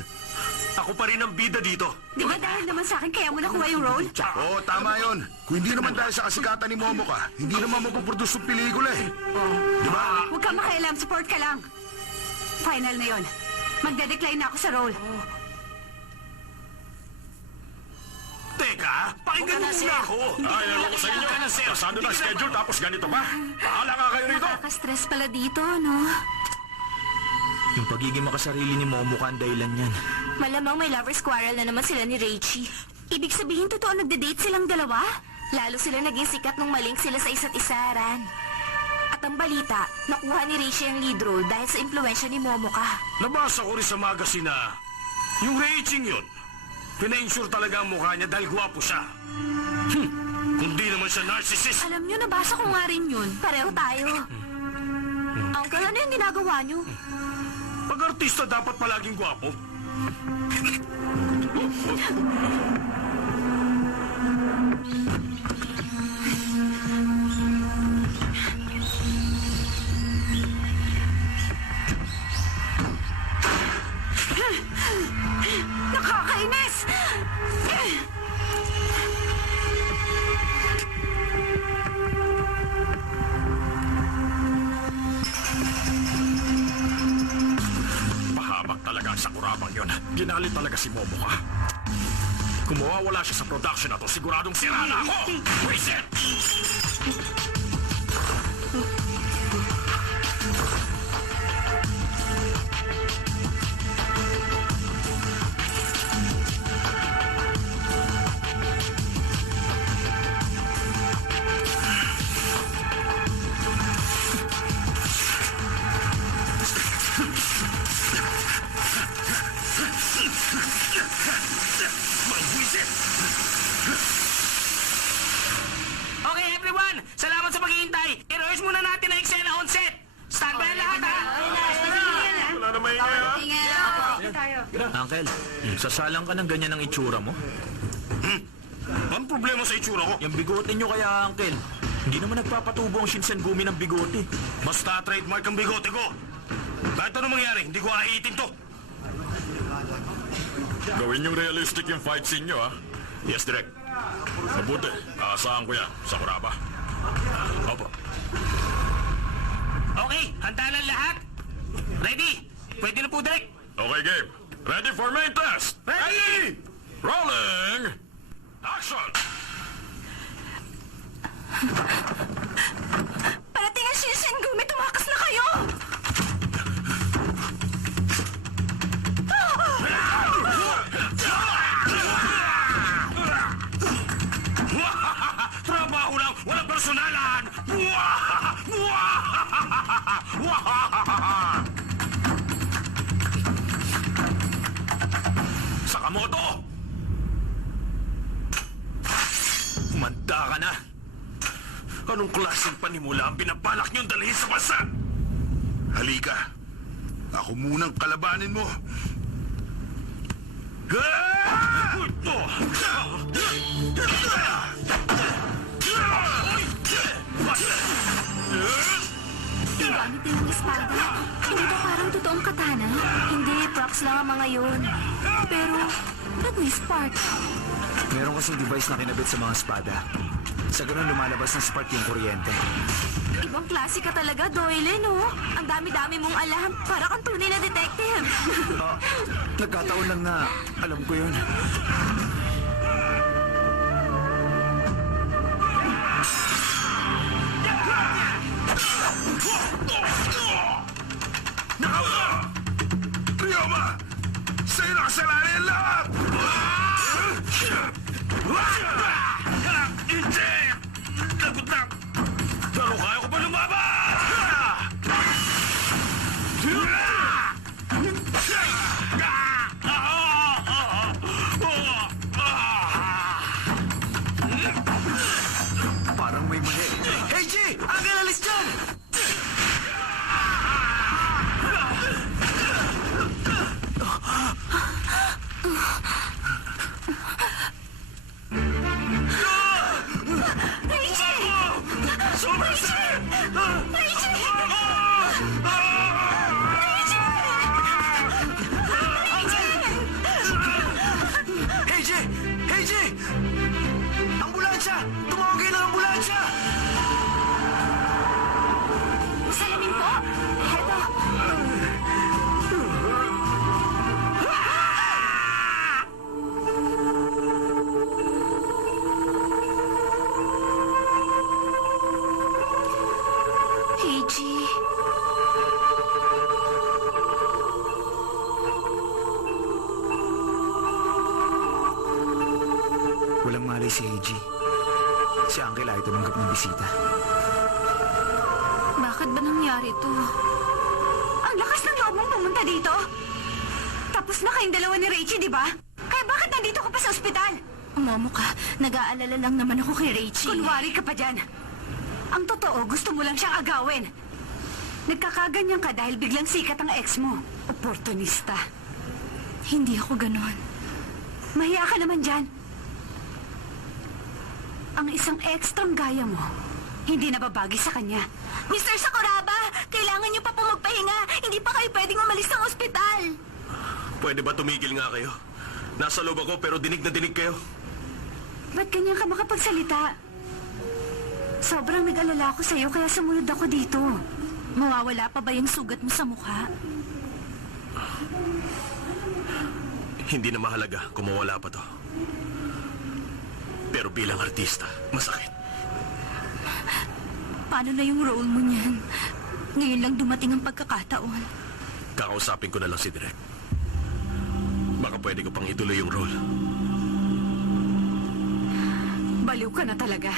Ako pa rin ang bida dito. Di ba dahil naman sa akin kaya mo nakuha yung role? Oo, tama yun. Kung hindi naman dahil sa kasikatan ni Momoka, hindi naman mapuproduce yung pelikula eh. Huwag kang makialam, support ka lang. Final na yon. Magdedecline na ako sa role. Teka, pakinggan mo muna ako. Ay, ano ko sa inyo? Pasado na schedule tapos ganito pa? Pahala nga kayo rito. Nakaka-stress pala dito, no? Yung pagiging makasarili ni Momo ang dahilan yan. Malamang may lover's quarrel na naman sila ni Reichi. Ibig sabihin, totoo nagde-date silang dalawa? Lalo sila naging sikat nung malink sila sa isa't isa, Ran. At ang balita, nakuha ni Reichi ang lead role dahil sa impluensya ni Momoka. Nabasa ko rin sa magazine na yung Reiching yun, pina-insure talaga ang mukha niya dahil gwapo siya. Kundi naman siya narcissist. Alam nyo, nabasa ko nga rin yun. Pareho tayo. Uncle, ano yung ginagawa nyo? Pag-artista dapat palaging gwapo. Nakakainis! Pahamak talaga ang sakurabang yun. Ginali talaga si Momoka. Kung mawawala siya sa production na to, siguradong sira na ako! Reset! Okay, everyone! Salamat sa paghihintay! I-rehearse muna natin ang eksena on set! Stand by lahat, ha? Wala na maingay, ha? Uncle, sasalang ka ng ganyan ang itsura mo? Anong problema sa itsura ko? Yung bigote nyo kaya, Uncle. Hindi naman nagpapatubo ang Shinsengumi ng bigote. Basta trademark ang bigote ko. Kahit ano mangyari, hindi ko aiitin to. Gawin yung realistic yung fight scene nyo, ha? Yes, Direk. Mabuti. Aasahan ko yan. Sakuraba. Opo. Okay, handa na lahat? Ready? Pwede na po, Direk? Okay, game. Ready for main test? Ready! Rolling! Action! Parating ang Shinsengumi, tumakas na kayo! Trabaho lang, walang personalan! Sakamoto! Manda ka na! Anong klaseng panimula ang pinabalak niyong dalhin sa bansa? Halika. Ako munang kalabanin mo. Gamit din ng espada. Hindi ba parang totoong katana? Hindi, props lang ang mga yun. Pero, ba't may spark? Meron kasing device na kinabit sa mga espada. Sa ganun, lumalabas ng spark yung kuryente. Ibang klase ka talaga, Doyle, no? Ang dami-dami mong alam. Para kang tunay na detective. Nagkataon lang na alam ko yun. Ryoma! Sa'yo nakasalanan yan lahat! Hindi! Lagot lang! Pero kaya ko pa lumaban! Parang may mali. Hey, G! Ang alis dyan! Hey, G! Hey, G! Ambulansya! Tumawag kayo ng ambulansya! Salamin po. Heto. Heiji. Walang malay si Heiji. Si Uncle ay tumanggap ng bisita. Bakit ba nangyari to? Ang lakas ng loob mong pumunta dito. Tapos na kayong dalawa ni Rachie, di ba? Kaya bakit nandito ka pa sa ospital? Momo ka, nag-aalala lang naman ako kay Rachie. Kunwari ka pa dyan. Ang totoo, gusto mo lang siyang agawin. Nagkakaganyan ka dahil biglang sikat ang ex mo. Oportunista. Hindi ako ganon. Mahiya ka naman dyan. Ang isang ekstrang gaya mo, hindi nababagi sa kanya. Mr. Sakuraba, kailangan niyo pa po magpahinga. Hindi pa kayo pwedeng umalis ng ospital. Pwede ba tumigil nga kayo? Nasa loob ako pero dinig na dinig kayo. Ba't ganyan ka makapagsalita? Sobrang nag-alala ako sa'yo kaya sumunod ako dito. Mawawala pa ba yung sugat mo sa mukha? Hindi na mahalaga kung mawala pa to. Pero bilang artista, masakit. Paano na yung role mo niyan? Ngayon lang dumating ang pagkakataon. Kakausapin ko na lang si Direk. Baka pwede ko pang ituloy yung role. Baliw ka na talaga.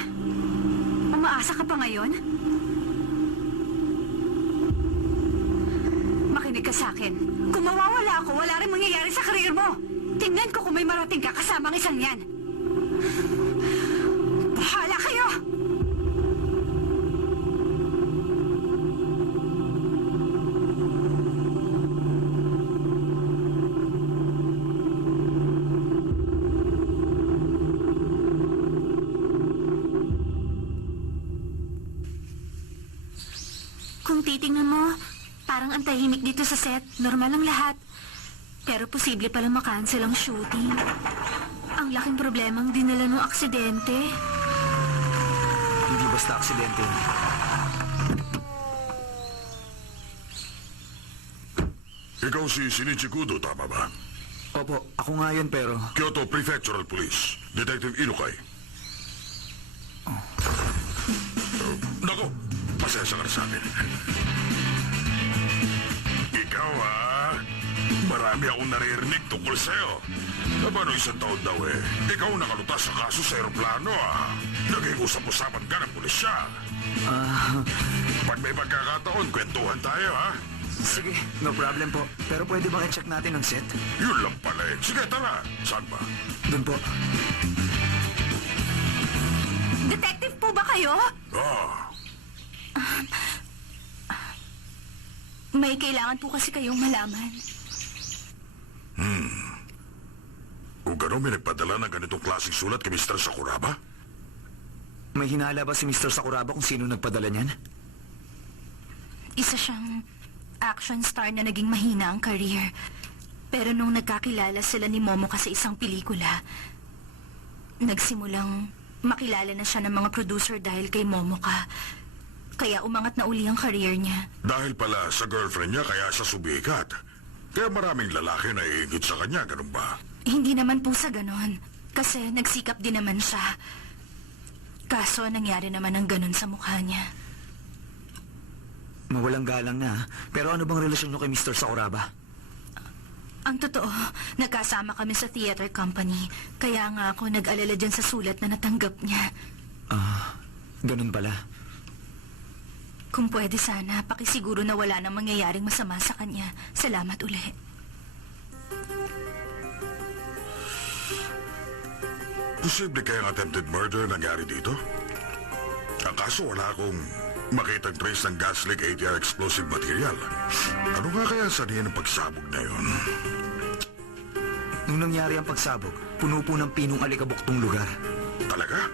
Umaasa ka pa ngayon? Makinig ka sa akin. Kung mawawala ako, wala rin mangyayari sa karir mo. Tingnan ko kung may marating ka kasama ang isang yan. Bahala kayo! Kung titingnan mo, parang ang tahimik dito sa set. Normal ang lahat. Pero posible pala makancel ang shooting. Ang laking problemang dinala ng aksidente. Hindi basta aksidente. Ikaw si Shinichi Kudo, tama ba? Opo, ako nga yun pero... Kyoto Prefectural Police, Detective Inukay. Nako, pasensya ka na sa amin. Ikaw, ha? Marami akong naririnig tungkol sa'yo. Paano isang taon daw eh? Ikaw nakalutas sa kaso sa aeroplano, ha? Naging usap-usapan ka ng pulisya. Pag may pagkakataon, kwentuhan tayo, ha? Sige, no problem po. Pero pwede bang i-check natin ang set? Yun lang pala eh. Sige, tara. Saan ba? Doon po. Detective po ba kayo? May kailangan po kasi kayong malaman. Kung gano'n may nagpadala ng ganitong klaseng sulat kay Mr. Sakuraba? May hinala ba si Mr. Sakuraba kung sino nagpadala niyan? Isa siyang action star na naging mahina ang career. Pero nung nagkakilala sila ni Momo sa isang pelikula, nagsimulang makilala na siya ng mga producer dahil kay Momoka. Kaya umangat na uli ang career niya. Dahil pala sa girlfriend niya kaya siya sumikat. Kaya maraming lalaki na iingit sa kanya, ganun ba? Hindi naman po sa ganon. Kasi nagsikap din naman siya. Kaso nangyari naman ang ganon sa mukha niya. Mawalang galang na, pero ano bang relasyon niyo kay Mr. Sakuraba? Ang totoo, nagkasama kami sa theater company. Kaya nga ako nag-alala dyan sa sulat na natanggap niya. Ganun pala. Kung pwede sana, pakisiguro na wala nang mangyayaring masama sa kanya. Salamat uli. Posible kaya attempted murder nangyari dito? Ang kaso wala akong makitang trace ng gas leak ATR explosive material. Ano nga kaya sanhin ang pagsabog na yun? Nung nangyari ang pagsabog, puno po ng pinong alikabok tong lugar. Talaga?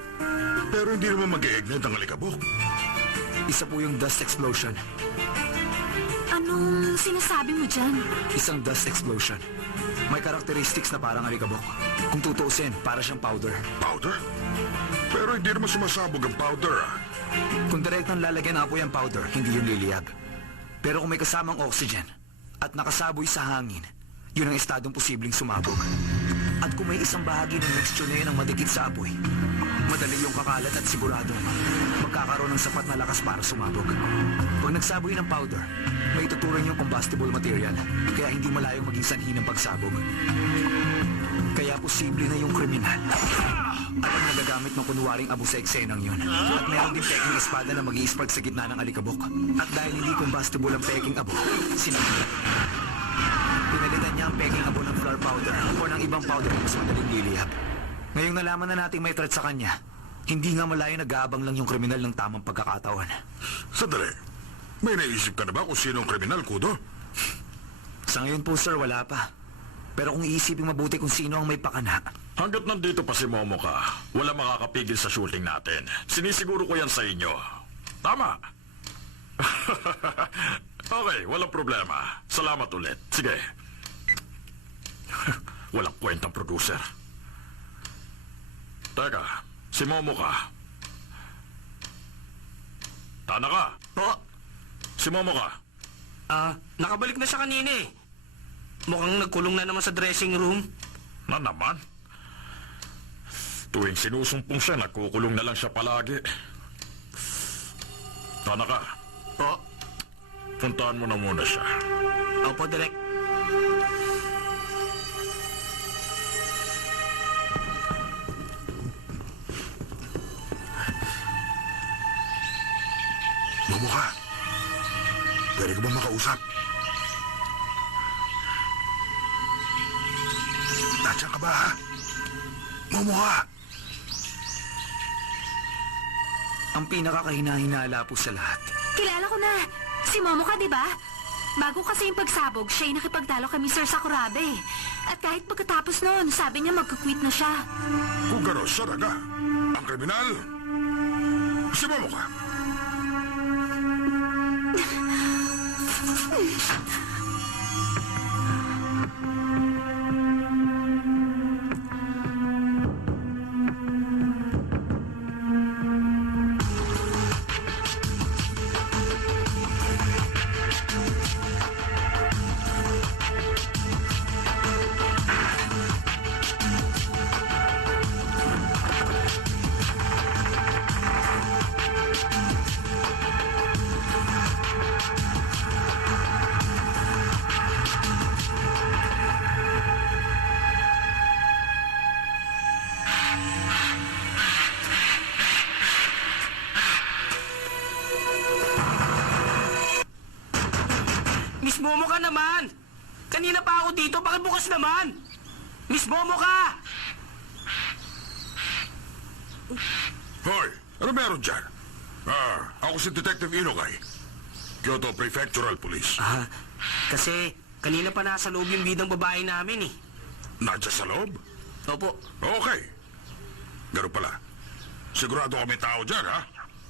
Pero hindi naman mag-i-ignite ang alikabok. Isa po yung dust explosion. Anong sinasabi mo dyan? Isang dust explosion. May characteristics na parang alikabok. Kung tutuusin, para siyang powder. Powder? Pero hindi naman sumasabog ang powder, ah. Kung direktang lalagyan ng apoy ang powder, hindi yun liliyab. Pero kung may kasamang oxygen at nakasaboy sa hangin, yun ang estadong posibleng sumabog. At kung may isang bahagi ng mixture na yun ang madikit sa apoy, madali yung kakalat at sigurado magkakaroon ng sapat na lakas para sumabog. Pag nagsaboy ng powder, may tuturing yung combustible material, kaya hindi malayong maging sanhi ng pagsabog. Kaya posible na yung kriminal at ang nagagamit ng kunwaring abo sa eksenang yun. At meron din peking espada na mag-i-spark sa gitna ng alikabok. At dahil hindi combustible ang peking abo, sinagilan. Pinalitan niya ang peking abo ng flour powder o ng ibang powder na mas madaling liliyab. Ngayong nalaman na natin may threat sa kanya, hindi nga malayo nag-aabang lang yung kriminal ng tamang pagkakataon. Sandali. May naisip ka na ba kung sino ang kriminal, Kudo? Sa ngayon po, sir, wala pa. Pero kung iisipin mabuti kung sino ang may pakana, Hanggat nandito pa si Momoka, wala makakapigil sa shooting natin. Sinisiguro ko yan sa inyo. Tama. Okay, walang problema. Salamat ulit. Sige. Walang kwentang producer. Teka, si Momoka. Tanaka. Po, Si Momoka. nakabalik na siya kanina eh. Mukhang nagkulong na naman sa dressing room. Na naman? Tuwing sinusumpong siya, nagkukulong na lang siya palagi. Tanaka, Po, puntahan mo na muna siya. opo, Direk. Momoka, pwede ka ba makausap? Nandiyan ka ba, ha? Momoka! ang pinakakahinahinala po sa lahat, Kilala ko na. Si Momoka, di ba? Bago kasi yung pagsabog, siya'y nakipagtalo kay Mr. Sakurabe. At kahit pagkatapos noon, sabi niya magkukwit na siya. Kung gano'n siya talaga, ang kriminal, si Momoka. Miss Momoka naman! Kanina pa ako dito, pakibukas naman! Miss Momoka! Hoy, ano meron dyan? Ako si Detective Inokay. Kyoto Prefectural Police. Kasi kanina pa nasa loob yung bidang babae namin eh. Nandiyan sa loob? Opo, Okay. Ganun pala. Sigurado ka may tao dyan, ha?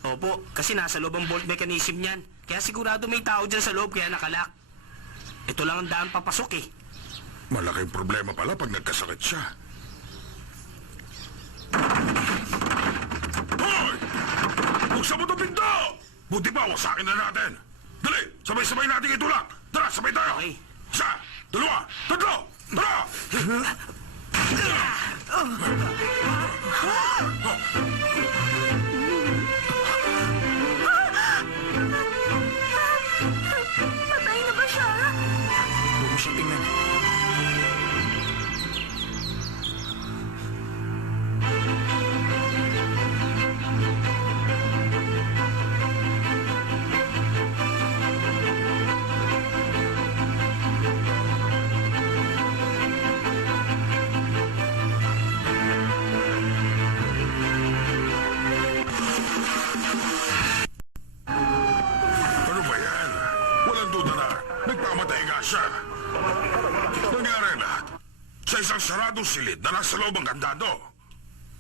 opo, kasi nasa loob ang bolt mechanism niyan. Kaya sigurado may tao dyan sa loob, kaya nakalak. Ito lang ang daan papasok eh. Malaking problema pala pag nagkasakit siya. Buksan mo itong pinto! Buti pa, wasakin na natin. Dali, sabay-sabay natin itulak. Tara, sabay tayo. Okay. Isa, dalawa, tatlo, tara! Patay na ba siya? Huwag mo siyang tingnan. Ano ba yan? Walang duda na. Nagpamatay nga siya. Nangyari lahat sa isang saradong silid na nasa loob ang kandado.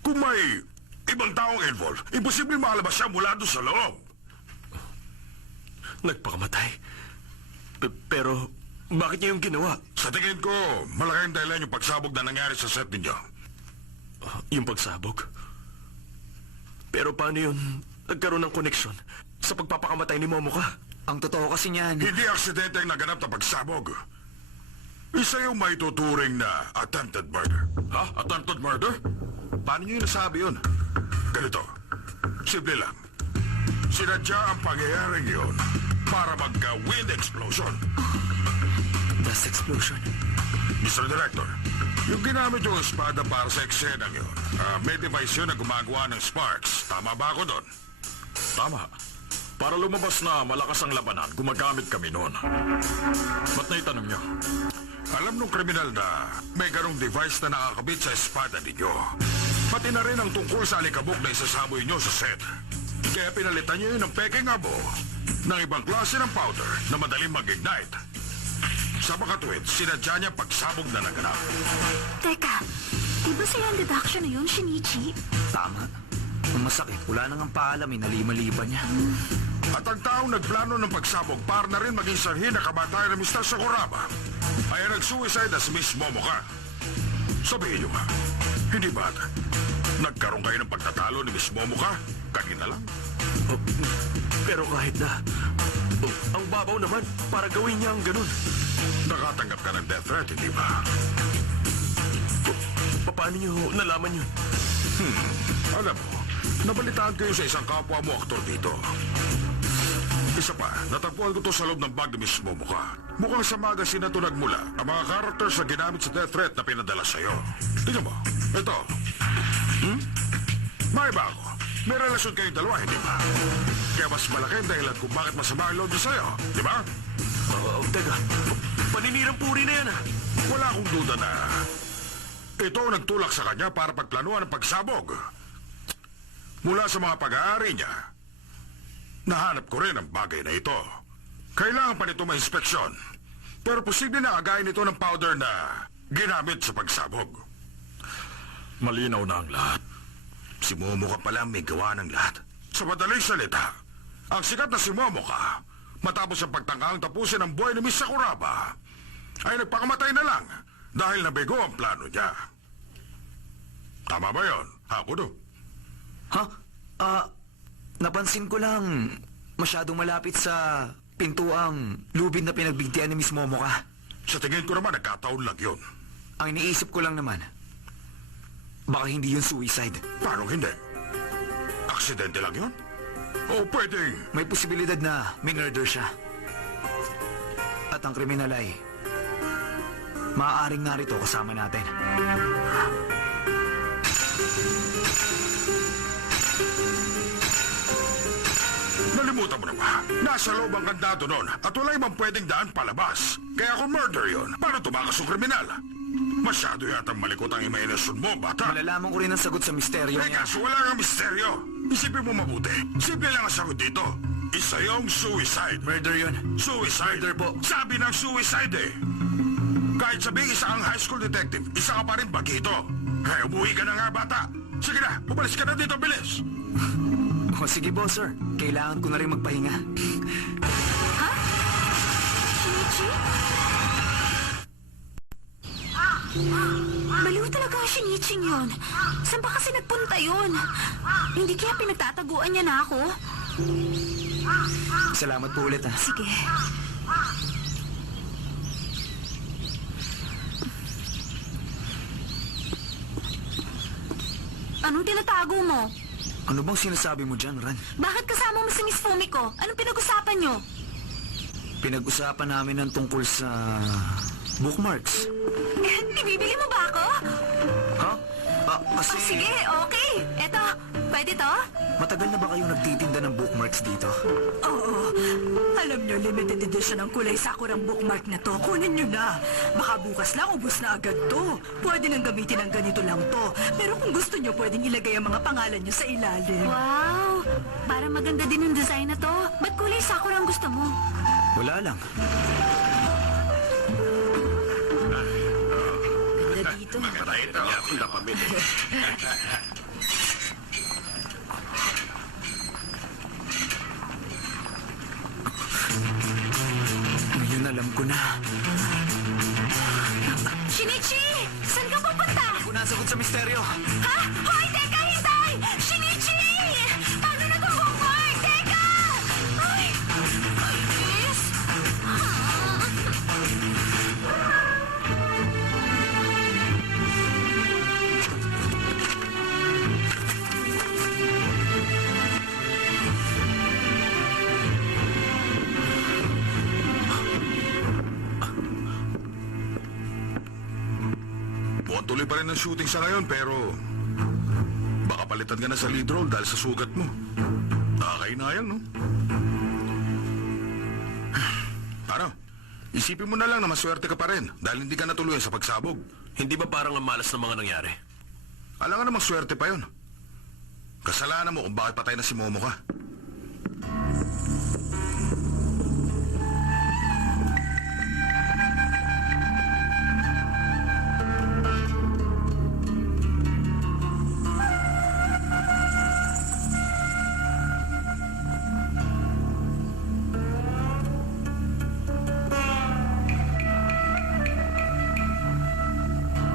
Kung may ibang taong involved, imposible makalabas siya mula doon sa loob. Nagpakamatay. Pero, bakit niya yung ginawa? Sa tingin ko, malaking dahilan yung pagsabog na nangyari sa set ninyo. Yung pagsabog? Pero paano yun nagkaroon ng koneksyon sa pagpapakamatay ni Momoka? Ang totoo kasi niyan, Hindi aksidente ang naganap na pagsabog. Isa yung may tuturing na attempted murder. Ha? Attempted murder? Paano niyo nasabi yun? Ganito. Simple lang. Sinadya ang pangyayaring yun para magka-wind explosion. dust explosion. Mr. Director, yung ginamit yung espada para sa eksenang yun, may device yun na gumagawa ng sparks. Tama ba ako doon? Tama. Para lumabas na malakas ang labanan, gumagamit kami noon. Ba't naitanong niyo? Alam nung kriminal na may ganong device na nakakabit sa espada ninyo. Pati na rin ang tungkol sa alikabok na isasaboy nyo sa set. Kaya pinalitan nyo yun ng peking abo ng ibang klase ng powder na madaling mag-ignite. Sa makatwid, sinadya niya pagsabog na naganap. Teka, di ba sa'yo ang deduction na yun, Shinichi? Tama. Ang masakit, wala nang ang paalam, inalima-liba niya. At ang taong nagplano ng pagsabog para na rin maging sanhi na kabatayan ng Mr. Sakuraba ay nag-suicide na si Miss Momoka. Sabihin niyo nga, hindi ba nagkaroon kayo ng pagtatalo ni Miss Momoka kanina lang? Oh, pero kahit na, ang babaw naman para gawin niya ang ganun. Nakatanggap ka ng death threat, hindi ba? Paano niyo nalaman yun? Alam mo, nabalitaan kayo sa isang kapwa mo aktor dito. Isa pa, natagpuan ko to sa loob ng bag ni Miss Momoka. Mukhang sa magazine na to nagmula ang mga characters na ginamit sa death threat na pinadala sa'yo. Tingnan mo, ito. May bago. May relasyon kayong dalawa, hindi ba? Kaya mas malaki ang dahilan kung bakit masama ang loob niya sa'yo, di ba? Teka, paninirang puri na yan ah. Wala akong duda na ito ang nagtulak sa kanya para pagplanuhan ang pagsabog. Mula sa mga pag-aari niya, nahanap ko rin ang bagay na ito. Kailangan pa nito ma-inspeksyon. Pero posible na agayin ito ng powder na ginamit sa pagsabog. Malinaw na ang lahat. Si Momoka pala may gawa ng lahat. Sa madaling salita, ang sikat na si Momoka, matapos ang pagtangkang tapusin ang buhay ni Miss Sakuraba, ay nagpakamatay na lang dahil nabigo ang plano niya. Tama ba yun, Hakudo? Ha? Napansin ko lang, masyadong malapit sa pintuang lubid na pinagbigtian ni Miss Momoka. Sa tingin ko naman, nagkataon lang yun. Ang iniisip ko lang naman, baka hindi yun suicide. Paano hindi? Aksidente lang yun? O pwedeng... May posibilidad na minurder siya. At ang kriminal ay maaaring narito kasama natin. Nalimutan mo na ba? Nasa loob ang kandado noon at wala ibang pwedeng daan palabas. Kaya kung murder yun, paano tumakas ang kriminal? Masyado yatang malikot ang imahinasyon mo, bata. Malalaman ko rin ang sagot sa misteryo niya. Kaso wala kang misteryo. Isipin mo mabuti. Simple lang ang sagot dito. Isa yung suicide. Murder yun. Suicide? Murder po. Sabi ng suicide eh. Kahit sabihin isa kang high school detective, isa ka pa rin bagito. Eh, umuwi ka na nga, bata. Sige na, umalis ka na dito, bilis. O sige po, sir. Kailangan ko na rin magpahinga. Shinichi? Baliw talaga ang Shiniching yun. Saan ba kasi nagpunta yun? Hindi kaya pinagtataguan niya na ako? Salamat po ulit ha. Sige. Anong tinatago mo? Ano bang sinasabi mo dyan, Ran? Bakit kasama mo si Miss Fumiko? Anong pinag-usapan niyo? Pinag-usapan namin ng tungkol sa bookmarks. Ibibili mo ba ako? Ha? Kasi Oh, sige, okay. Eto, pwede to? matagal na ba kayo nagtitinda ng bookmarks dito? Oo. Alam nyo, limited edition ang kulay sakurang bookmark na to. Kunin nyo na. Baka bukas lang, ubos na agad to. Pwede nang gamitin ng ganito lang to. Pero kung gusto nyo, pwedeng ilagay ang mga pangalan nyo sa ilalim. Wow! Parang maganda din yung design na to. Ba't kulay sakura ang gusto mo? Wala lang. Ganda dito. Marahil na niya akong napamili. Ngayon alam ko na. Shinichi! Saan ka pupunta? Kung nasagot sa misteryo. Ha? Hoy, teka, hintay! Shinichi! Paano nag-bookmark? Teka! Ay! Kainis! Mukhang tuloy pa rin ang shooting sa ngayon, pero baka palitan ka na sa lead role dahil sa sugat mo. Nakakainayang, no? Ano? Isipin mo na lang na maswerte ka pa rin dahil hindi ka natuluyan sa pagsabog. Hindi ba parang ang malas ng mga nangyari? Alam nga namang swerte pa yon. Kasalanan mo kung bakit patay na si Momo ka.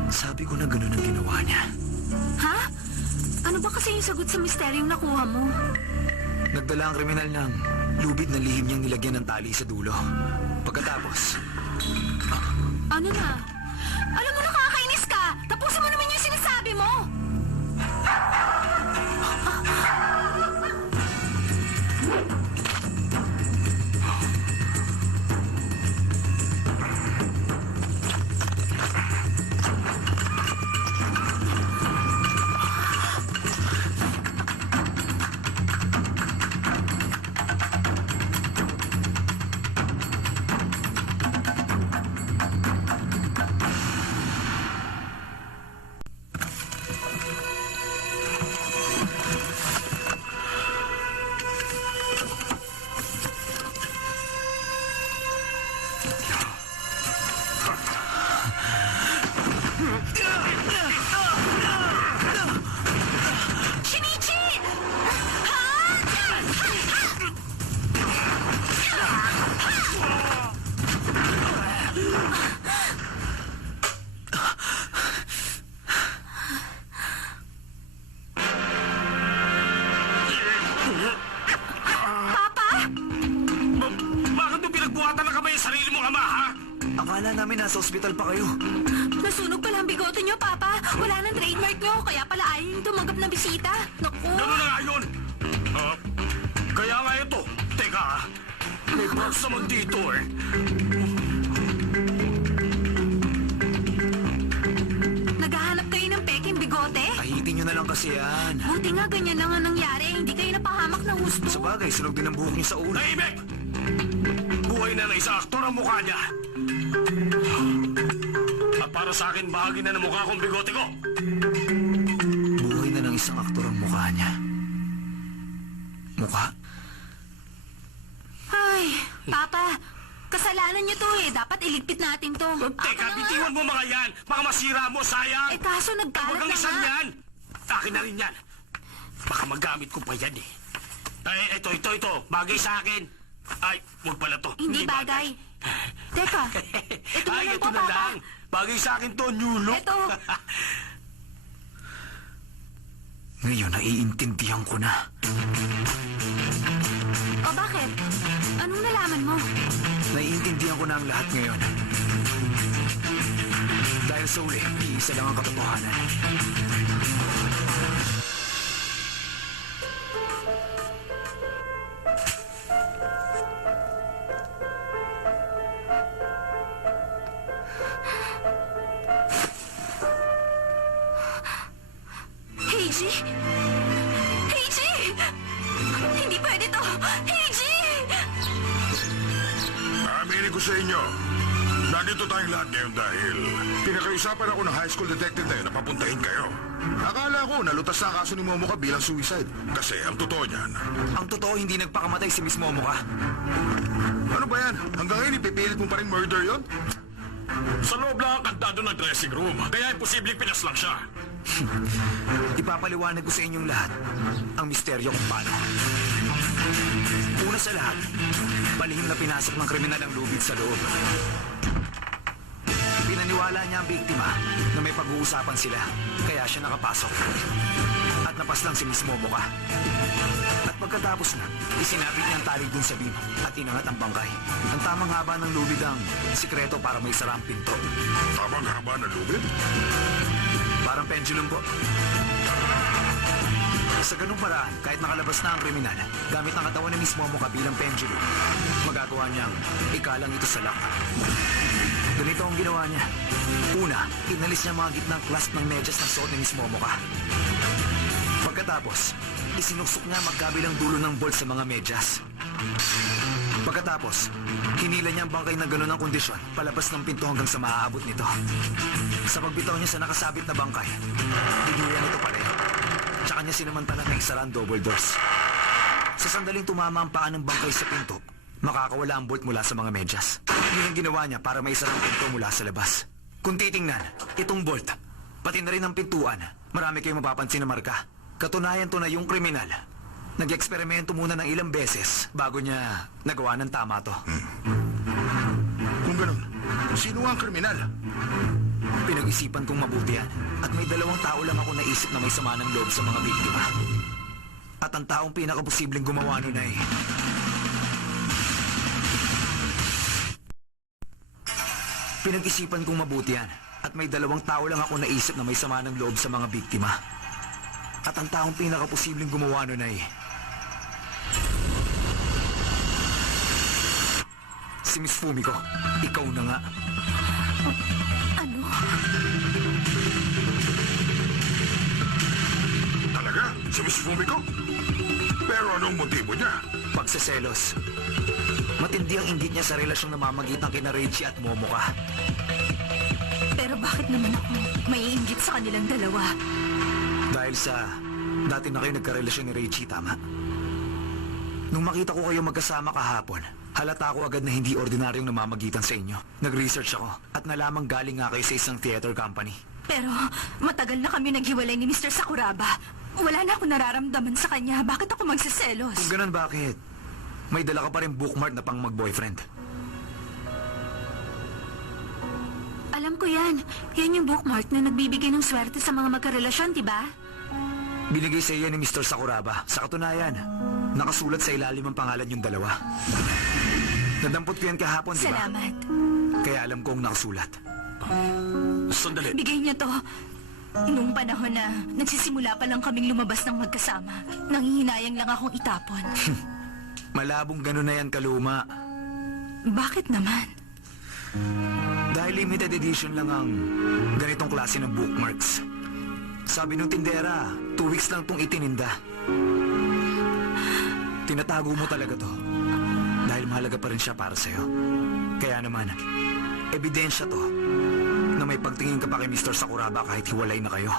Sabi ko na ganun ang ginawa niya. Ha? Ano ba kasi yung sagot sa misteryong nakuha mo? Nagdala ang kriminal ng lubid na lihim niyang nilagyan ng tali sa dulo. Pagkatapos, Ano na? Alam mo, nakakainis ka! Tapusin mo naman yung sinasabi mo! Shinichi! Papa? Bakit mo pinagbuhatan na kamay ang sarili mong ama, ha? akala namin nasa ospital pa kayo. Nasunog pala ang bigote niyo, Papa. Wala nang trademark niyo, kaya pala ayaw niyo tumanggap ng bisita. Naku! Ganun na nga yun. Kaya nga ito. Teka, may props naman dito eh. Naghahanap kayo ng peking bigote? Kahitin nyo na lang kasi yan. Buti nga ganyan lang ang nangyari. Hindi kayo napahamak ng husto. Sa bagay, sunog din ang buhok niyo sa ulo. Tahimik! Buhay na ng isang aktor ang mukha niya. At para sa akin, bahagi na ng mukha kong bigote ko. Buhay na ng isang aktor ang mukha niya. Mukha? Ay, Papa, kasalanan niyo to eh. Dapat iligpit natin to. Teka, bitiwan mo mga yan. Baka masira mo, sayang. Eh kaso Huwag nagkalat kang na isan nga. yan. Akin na rin yan. Baka magamit ko pa yan eh. Ay, ito. Bagay sa akin. Ay, huwag pala to. Hindi bagay. Teka, ito na Ay, lang ito po, na Papa. lang. Bagay sa akin to, new look. Ito. Ngayon, naiintindihan ko na. O bakit? Anong nalaman mo? Naiintindihan ko na ang lahat ngayon. Dahil sa uli, iisa lang ang katotohanan. Heiji! Heiji! Hindi pwede to! Heiji! Aminin ko sa inyo, nandito tayong lahat ngayon dahil pinakaiusapan ako ng high school detective na yun na papuntahin kayo. Akala ko nalutas na ang kaso ni Momoka bilang suicide. Kasi ang totoo niyan, Ang totoo, hindi nagpakamatay si Miss Momoka. ano ba yan? Hanggang ngayon ipipilit mo pa rin murder yon? Sa loob lang ang kantado ng dressing room. Kaya imposibleng pinaslang siya. Ipapaliwanag ko sa inyong lahat ang misteryo kung paano. Una sa lahat, palihim na pinasok ng kriminal ang lubid sa loob. Pinaniwala niya ang biktima na may pag-uusapan sila, kaya siya nakapasok. At napaslang si Miss Momoka. At pagkatapos na, isinabit niya ang tali dun sa beam at inangat ang bangkay. Ang tamang haba ng lubid ang sikreto para may sara ang pinto. Tamang haba ng lubid? Parang pendulum po. Sa ganung paraan, kahit nakalabas na ang kriminal, gamit ang katawan ni Miss Momoka bilang pendulum, magagawa niyang ikalang ito sa lock. Ganito ang ginawa niya. Una, inalis niya mga gitnang clasp ng medyas ng suot ni Miss Momoka. Pagkatapos, isinuksok niya magkabilang dulo ng bolt sa mga medyas. Pagkatapos, hinila niya ang bangkay na gano'n ang kondisyon palabas ng pinto hanggang sa maaabot nito. Sa pagbitaw niya sa nakasabit na bangkay, binuyan ito pareho. Tsaka niya sinamantala na isara ang double doors. Sa sandaling tumama ang paa ng bangkay sa pinto, makakawala ang bolt mula sa mga medyas. Yun ang ginawa niya para maisara ang pinto mula sa labas. Kung titingnan, itong bolt, pati na rin ang pintuan, marami kayong mapapansin na marka. Katunayan to na yung kriminal. Nag-eksperimento muna ng ilang beses bago niya nagawa ng tama to. Kung ganun, sino ang kriminal? Pinag-isipan kong mabuti yan. At may 2 tao lang ako naisip na may sama ng loob sa mga biktima. At ang taong pinakaposibleng gumawa nun ay... Pinag-isipan kong mabuti yan. At may 2 tao lang ako naisip na may sama ng loob sa mga biktima. At ang taong pinakaposibleng gumawa nun ay... Si Miss Fumiko. Ikaw na nga. Ano? Talaga? Si Miss Fumiko? Pero anong motibo niya? Pagseselos. Matindi ang inggit niya sa relasyong namamagitan kina Reggie at Momoka. Pero bakit naman ako maiinggit sa kanilang dalawa? Dahil sa dati na kayo nagkarelasyon ni Reggie, tama? Nung makita ko kayo magkasama kahapon, halata ko agad na hindi ordinaryong namamagitan sa inyo. Nag-research ako at nalamang galing nga kayo sa isang theater company. Pero matagal na kami naghiwalay ni Mr. Sakuraba. Wala na ako nararamdaman sa kanya. Bakit ako magsiselos? Kung ganun, bakit? May dala ka pa rin bookmark na pang mag-boyfriend. Alam ko yan. Yan yung bookmark na nagbibigay ng swerte sa mga magkarelasyon, diba? Binigay sa iyo ni Mr. Sakuraba. Sa katunayan, nakasulat sa ilalim ang pangalan yung 2. Nadampot ko yan kahapon, di ba? Salamat. Kaya alam kong nakasulat. Sandali. Bigay niya to. Nung panahon na nagsisimula pa lang kaming lumabas ng magkasama, nanghihinayang lang akong itapon. Malabong ganun na yan, kaluma. Bakit naman? Dahil limited edition lang ang ganitong klase ng bookmarks. Sabi nung tindera, 2 weeks lang tong itininda. Tinatago mo talaga to. Dahil mahalaga pa rin siya para sa'yo. Kaya naman, ebidensya to na may pagtingin ka pa kay Mr. Sakuraba kahit hiwalay na kayo.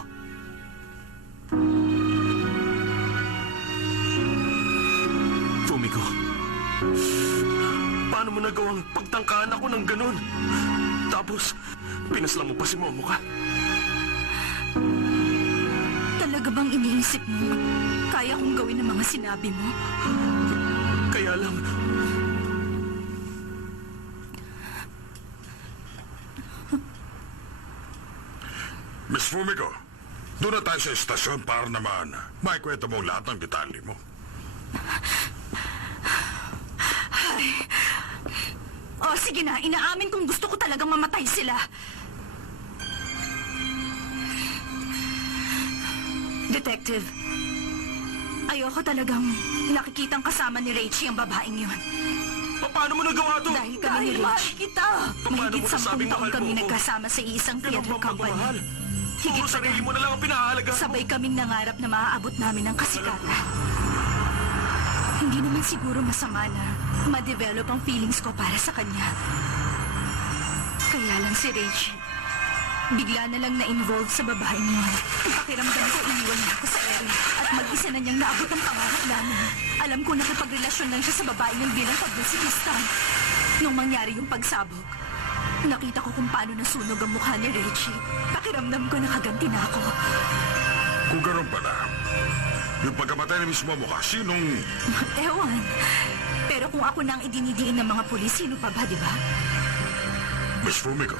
Fumiko, paano mo nagawang pagtangkaan ako ng ganun? Tapos, pinaslang mo pa si Momoka. Talaga bang iniisip mo? Kaya kong gawin ang mga sinabi mo? Kaya lang, Miss Fumiko, doon na tayo sa estasyon para naman maikwento mo lahat ng detalye mo. Oh, sige na. Inaamin kong gusto ko talagang mamatay sila. Detective, ayoko talagang nakikitang kasama ni Rachie ang babaeng yon. Paano mo nagawa to? Dahil kami ni mahal Rachie. kita. Mahigit mo 10 nasabing taon mahal kami mo ako? nagkasama sa isang Ganun theater bang company. pagmamahal? Higit Puro pa sarili dyan, mo na lang ang pinahalaga. sabay kaming nangarap na maaabot namin ang kasikatan. Hindi naman siguro masama na ma-develop ang feelings ko para sa kanya. Kaya lang si Rachie, bigla na lang na-involved sa babaeng yun. Pakiramdam ko iniwan niya ako sa ere at mag-isa na niyang naabot ang pangarap namin. Alam ko nakipagrelasyon lang siya sa babaeng yun bilang publicity stunt. Nung mangyari yung pagsabog, nakita ko kung paano nasunog ang mukha ni Rachie. Pakiramdam ko nakaganti na ako. Kung gano'n pala, yung pagkamatay ni Miss Momoka, sinong... Ewan. Pero kung ako na ang idinidiin ng mga pulis, sino pa ba, di ba? Miss Fumiko,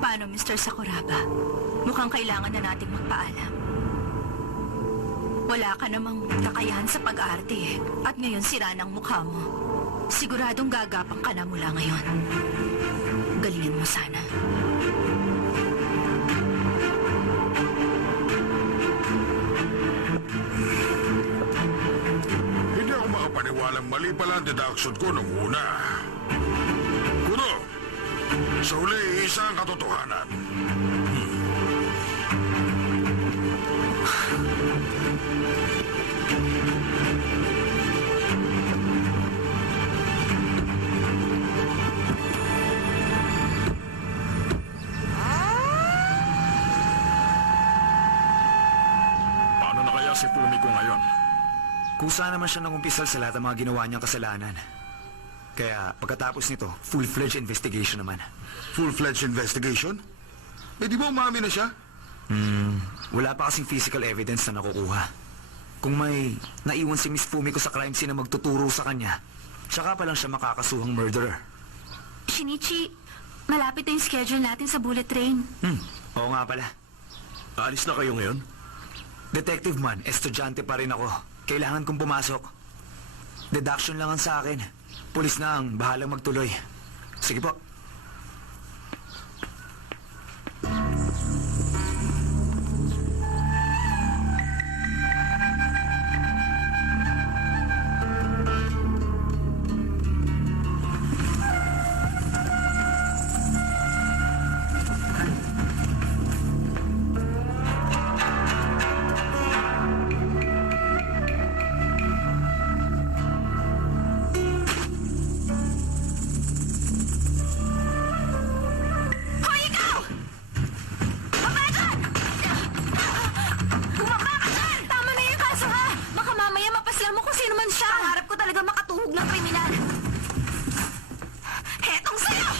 Paano, Mr. Sakuraba? Mukhang kailangan na nating magpaalam. Wala ka namang kakayahan sa pag-arte eh. At ngayon sira ng mukha mo. Siguradong gagapang ka na mula ngayon. Galingan mo sana. hindi ako makapaniwalang mali pala ang deduction ko nung una. Kuno, sa huli, isa ang katotohanan. Paano na kaya si Fumiko ngayon? Kusa naman siya nangumpisal sa lahat ng mga ginawa niyang kasalanan. Kaya pagkatapos nito, full-fledged investigation naman. Full-fledged investigation? Eh di ba umamin na siya? Wala pa kasing physical evidence na nakukuha. Kung may naiwan si Miss Fumiko sa crime scene na magtuturo sa kanya, saka pa lang siya makakasuhang murderer. Shinichi, malapit na yung schedule natin sa bullet train. Oo nga pala. Alis na kayo ngayon? Detective man, estudyante pa rin ako. Kailangan kong pumasok. Deduction lang ang sa akin. Pulis na ang bahalang magtuloy. Sige po. Hoy, ikaw! Baba dyan! Bumaba ka dyan! Tama na yung kaso, ha? Baka mamaya mapaslang mo kung sino man siya. Pangarap ko talaga makatuhog ng kriminal. Hetong sa'yo!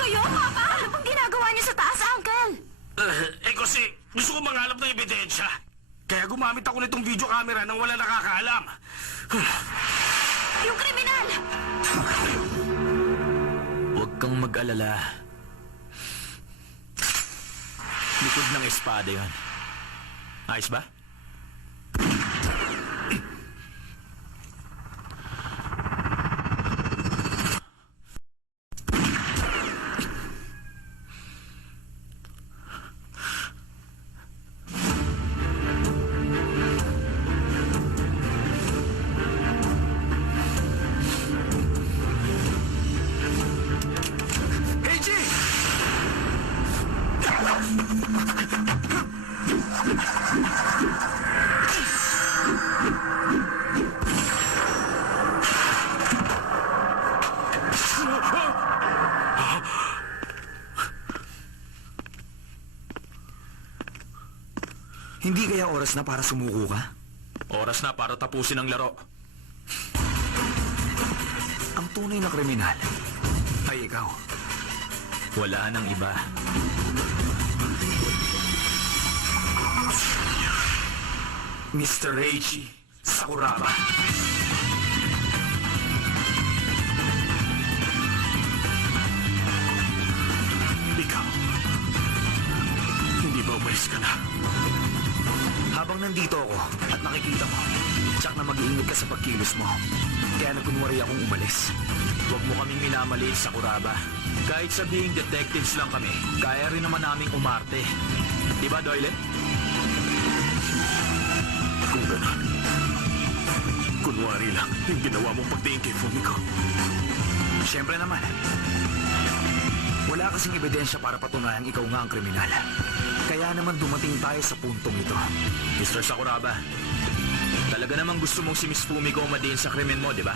Kayo, Papa? Ano pong ginagawa niyo sa taas, Uncle? Kasi gusto ko mangalap ng ebidensya. Kaya gumamit ako nitong video camera nang wala nakakaalam. Yung kriminal! Huwag kang mag-alala. Likod ng espada yon. Ayos ba? Hey, G! Hindi kaya oras na para sumuko ka? Oras na para tapusin ang laro. Ang tunay na kriminal ay ikaw. Wala nang iba. Mr. Reichi Sakuraba. Ikaw, hindi ba umalis ka na? Habang nandito ako at nakikita mo, tsak na mag-iingat ka sa pagkilos mo. Kaya nagkunwari akong umalis. Huwag mo kaming minamaliit sa Kuraba. Kahit sabihing detectives lang kami, kaya rin naman naming umarte. Di ba, Doyle? Kung gano'n, kunwari lang yung ginawa mong pagtingin kay Fumiko. Siyempre naman. Wala kasing ebidensya para patunayan ikaw nga ang kriminal. Kaya naman dumating tayo sa puntong ito. Mr. Sakuraba, talaga namang gusto mong si Miss Fumiko umadiin sa krimen mo, di ba?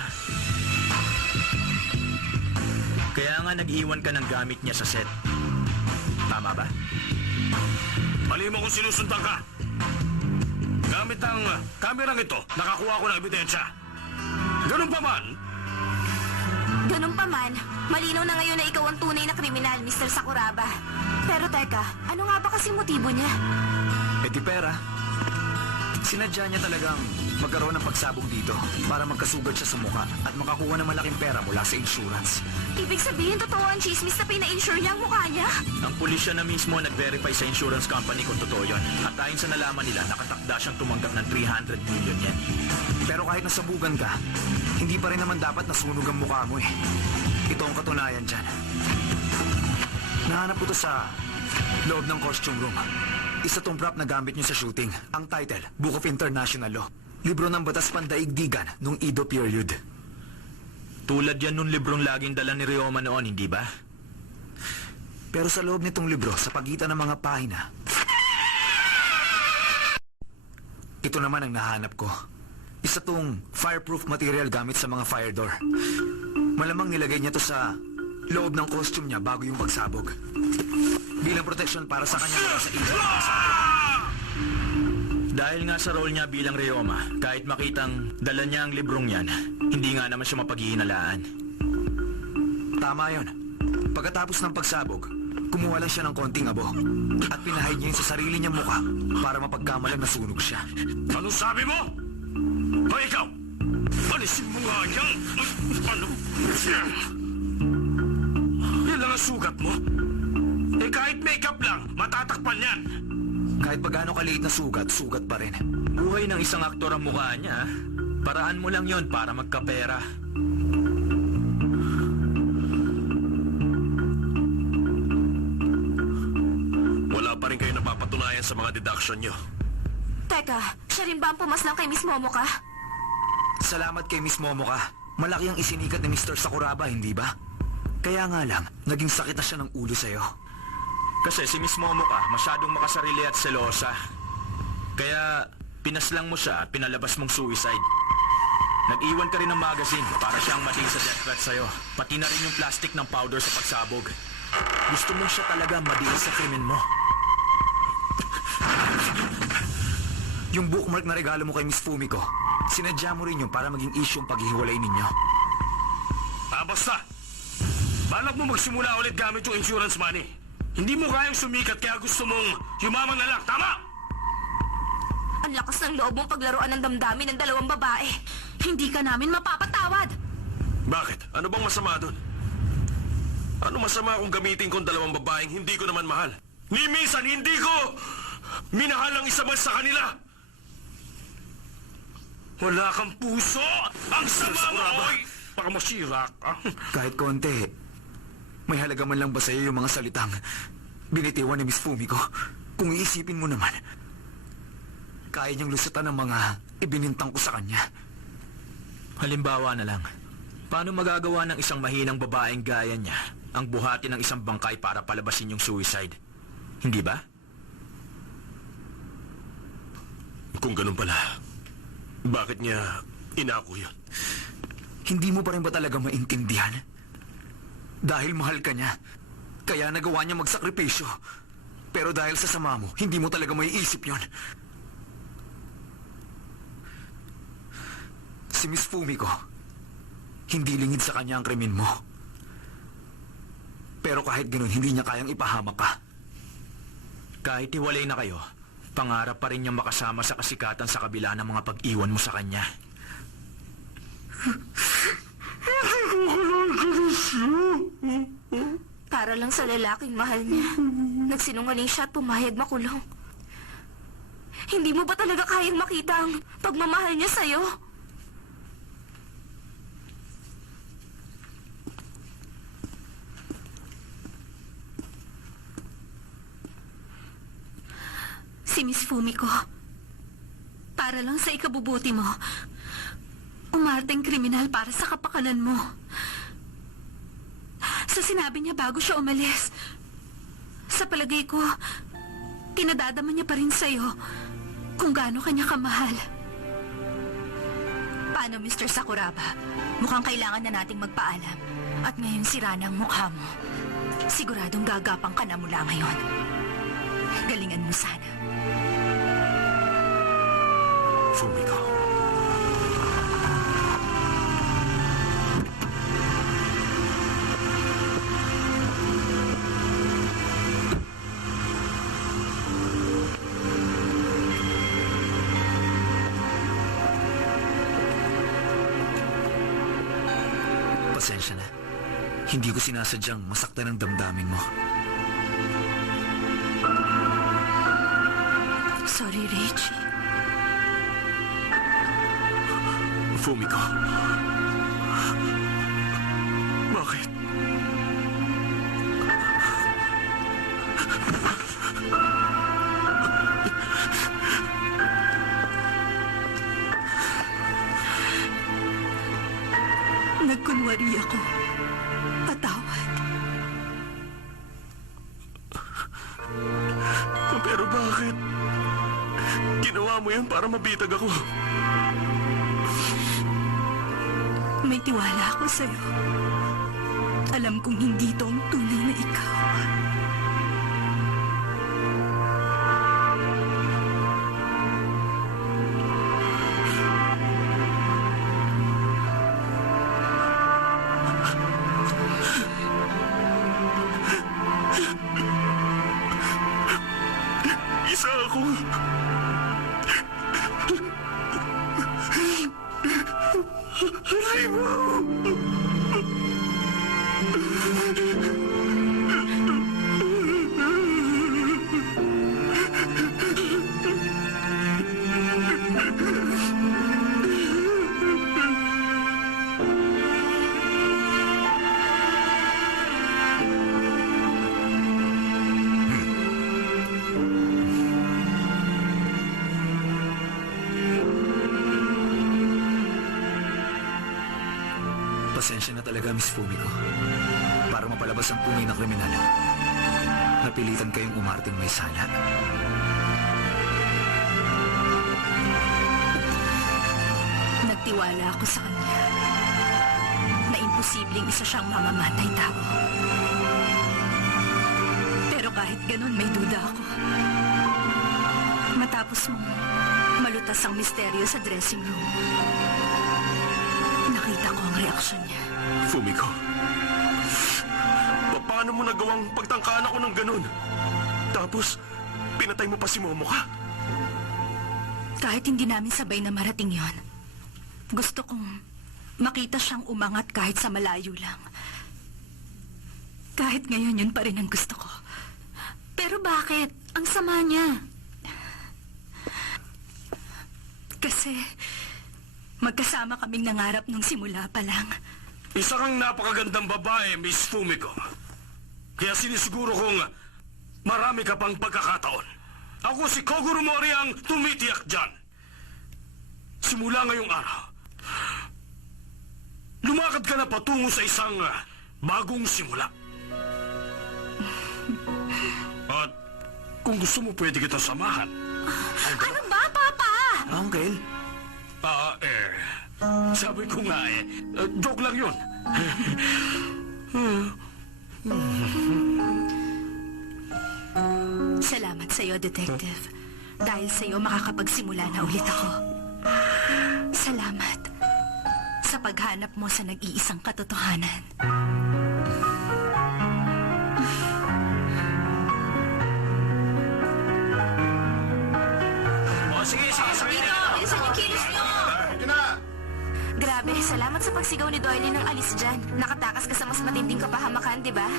Kaya nga nag-iwan ka ng gamit niya sa set. Tama ba? Mali mo kung sinusundan ka. Gamit ang kamerang ito, nakakuha ko ng ebidensya. Ganun pa man, Ganun pa man, malinaw na ngayon na ikaw ang tunay na kriminal, Mr. Sakuraba. Pero teka, ano nga ba kasi motibo niya? E di pera. Sinadya niya talagang magkaroon ng pagsabog dito para magkasugat siya sa mukha at makakuha ng malaking pera mula sa insurance. Ibig sabihin, totoo ang chismis na pina-insure niya ang mukha niya? Ang pulisya na mismo nag-verify sa insurance company kung totoo yun. At ayon sa nalaman nila, nakatakda siyang tumanggap ng 300 million yen. Pero kahit nasabugan ka, hindi pa rin naman dapat nasunog ang mukha mo eh. Ito ang katunayan dyan. Nahanap ko to sa loob ng costume room. Isa tong prop na gamit niyo sa shooting. Ang title, Book of International Law. Libro ng batas pandaigdigan nung Edo period. Tulad yan nung librong laging dala ni Ryoma noon, hindi ba? Pero sa loob nitong libro, sa pagitan ng mga pahina, ito naman ang nahanap ko. Isa tong fireproof material gamit sa mga fire door. Malamang nilagay niya to sa loob ng costume niya bago yung pagsabog. Bilang protection para sa kanya mula sa injury ng pagsabog. Dahil nga sa role niya bilang Ryoma, kahit makitang dala niya ang librong yan, hindi nga naman siya mapaghihinalaan. Tama yun. Pagkatapos ng pagsabog, kumuha lang siya ng konting abo at pinahid niya yun sa sarili niyang mukha para mapagkamalang nasunog siya. anong sabi mo? O ikaw, alisin mo nga yan. Ano? Yan lang ang sugat mo? Eh kahit makeup lang, matatakpan yan. Kahit pa gaano kaliit na sugat, sugat pa rin. Buhay ng isang aktor ang mukha niya. Paraan mo lang yon para magkapera. Wala pa rin kayo napapatunayan sa mga deduction nyo. Teka, siya rin ba ang pumaslang kay Miss Momoka? Salamat kay Miss Momoka. Malaki ang isinikat ni Mr. Sakuraba, hindi ba? Kaya nga lang, naging sakit na siya ng ulo sa'yo. Kasi si Miss Momoka masyadong makasarili at selosa. Kaya pinaslang mo siya at pinalabas mong suicide. Nag-iwan ka rin ng magazine para siyang mating sa death threat sa'yo. Pati na rin yung plastic ng powder sa pagsabog. Gusto mo siya talaga madiin sa krimen mo. Yung bookmark na regalo mo kay Miss Fumiko, sinadya mo rin yun para maging issue ang paghihiwalay ninyo. Basta. Balak mo magsimula ulit gamit yung insurance money. Hindi mo kayang sumikat kaya gusto mong yumaman na lang. Tama! Ang lakas ng loob mong paglaruan ng damdamin ng dalawang babae. Hindi ka namin mapapatawad. Bakit? Ano bang masama doon? Ano masama kung gamitin kong dalawang babaeng hindi ko naman mahal? Ni minsan hindi ko minahal ang isa man sa kanila. Wala kang puso! Ang sama mo! Oy! Baka masira ka. Kahit konti, may halaga man lang ba sa'yo yung mga salitang binitiwan ni Miss Fumiko? Kung iisipin mo naman, kaya niyang lusutan ng mga ibinintang ko sa kanya. Halimbawa na lang, paano magagawa ng isang mahinang babaeng gaya niya ang buhati ng isang bangkay para palabasin yung suicide? Hindi ba? Kung ganun pala, bakit niya inako yun? Hindi mo pa rin ba talaga maintindihan? Dahil mahal ka niya, kaya nagawa niya magsakripisyo. Pero dahil sa sama mo, hindi mo talaga maiisip yon. Si Miss Fumiko, hindi lingid sa kanya ang krimen mo. Pero kahit ganun, hindi niya kayang ipahamak ka. Kahit hiwalay na kayo, Pangarap pa rin niyang makasama sa kasikatan sa kabila ng mga pag-iwan mo sa kanya. Para lang sa lalaking mahal niya. Nagsinungaling siya at pumayag makulong. Hindi mo ba talaga kayang makita ang pagmamahal niya sa'yo? Si Miss Fumiko, para lang sa ikabubuti mo, umarteng kriminal para sa kapakanan mo. Sa sinabi niya bago siya umalis, sa palagay ko, tinadadama niya pa rin sa'yo kung gaano kanya kamahal. Paano, Mr. Sakuraba? Mukhang kailangan na nating magpaalam. At ngayon sira na ang mukha mo. Siguradong gagapang ka na mula ngayon. Galingan mo sana. Fumiko. Pasensya na. Hindi ko sinasadyang masaktan ang damdamin mo. Sorry, Richie. Fumiko. Bakit? Nagkunwari ako. Patawad. Pero bakit? Ginawa mo yun para mabitag ako. May tiwala ako sa'yo. Alam kong hindi ito ang tunay na ikaw. Isa ako. Halay mo! Pasensya na talaga, Miss Fumiko. Para mapalabas ang tunay na kriminal, napilitan kayong umarting may sala. Nagtiwala ako sa kanya na imposibleng isa siyang mamamatay tao. Pero kahit ganun, may duda ako. Matapos mong malutas ang misteryo sa dressing room, nakita ko ang reaksyon niya. Fumiko. Paano mo nagawang pagtangkaan ako ng ganun? Tapos, pinatay mo pa si Momoka? Kahit hindi namin sabay na marating yon, gusto kong makita siyang umangat kahit sa malayo lang. Kahit ngayon yun pa rin ang gusto ko. Pero bakit? Ang sama niya. Kasi magkasama kaming nangarap nung simula pa lang. Isa kang napakagandang babae, Miss Fumiko. Kaya sinisiguro kong marami ka pang pagkakataon. Ako si Kogoro Mori ang tumitiyak dyan. Simula ngayong araw, lumakad ka na patungo sa isang bagong simula. At kung gusto mo, pwede kita samahan. Ano ba, Papa? Uncle? Sabi ko nga joke lang yun. Salamat sa iyo, Detective. Dahil sa iyo, makakapagsimula na ulit ako. Salamat sa paghanap mo sa nag-iisang katotohanan. Salamat sa pagsigaw ni Doyle ng alis dyan. Nakatakas ka sa mas matinding kapahamakan, di ba?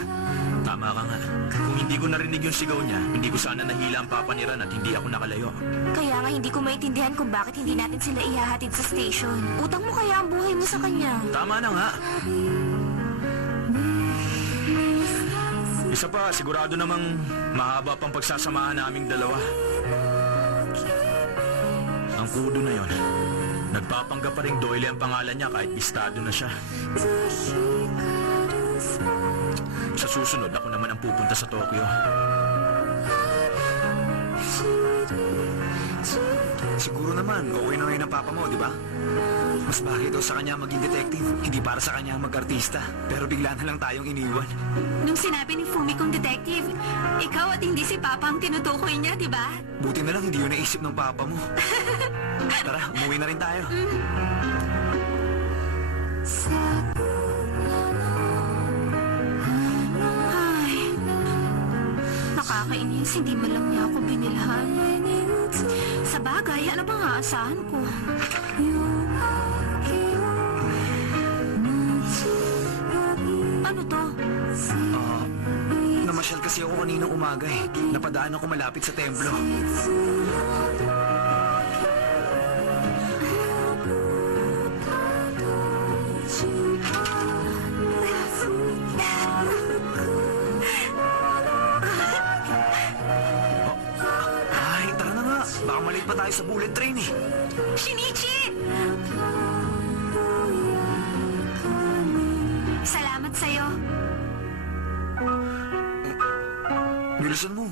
Tama ka nga. Kung hindi ko narinig yung sigaw niya, hindi ko sana nahila ang papa ni Ran at hindi ako nakalayo. Kaya nga hindi ko maintindihan kung bakit hindi natin sila ihahatid sa station. Utang mo kaya ang buhay mo sa kanya. Tama na nga. Isa pa, sigurado namang mahaba pang pagsasamahan naming dalawa. Ang kudo na yon. Nagpapanggap pa rin Doyle ang pangalan niya kahit bistado na siya. Sa susunod, ako naman ang pupunta sa Tokyo. Siguro naman, okay na ngayon ang papa mo, di ba? Mas bagay daw sa kanya maging detective, hindi para sa kanya mag-artista. Pero bigla na lang tayong iniwan. Nung sinabi ni Fumi kong detective, ikaw at hindi si Papa ang tinutukoy niya, di ba? Buti na lang hindi yun naisip ng papa mo. Tara, umuwi na rin tayo. Ay, nakakainis, hindi man lang niya ako binilhan. Sa bagay, ano bang aasahan ko? Ano to? Namasyal kasi ako kaninang umaga eh. Napadaan ako malapit sa templo. Ay, tara na nga. Baka malate pa tayo sa bullet train eh. Shinichi! Salamat sa'yo. Bilisan mo.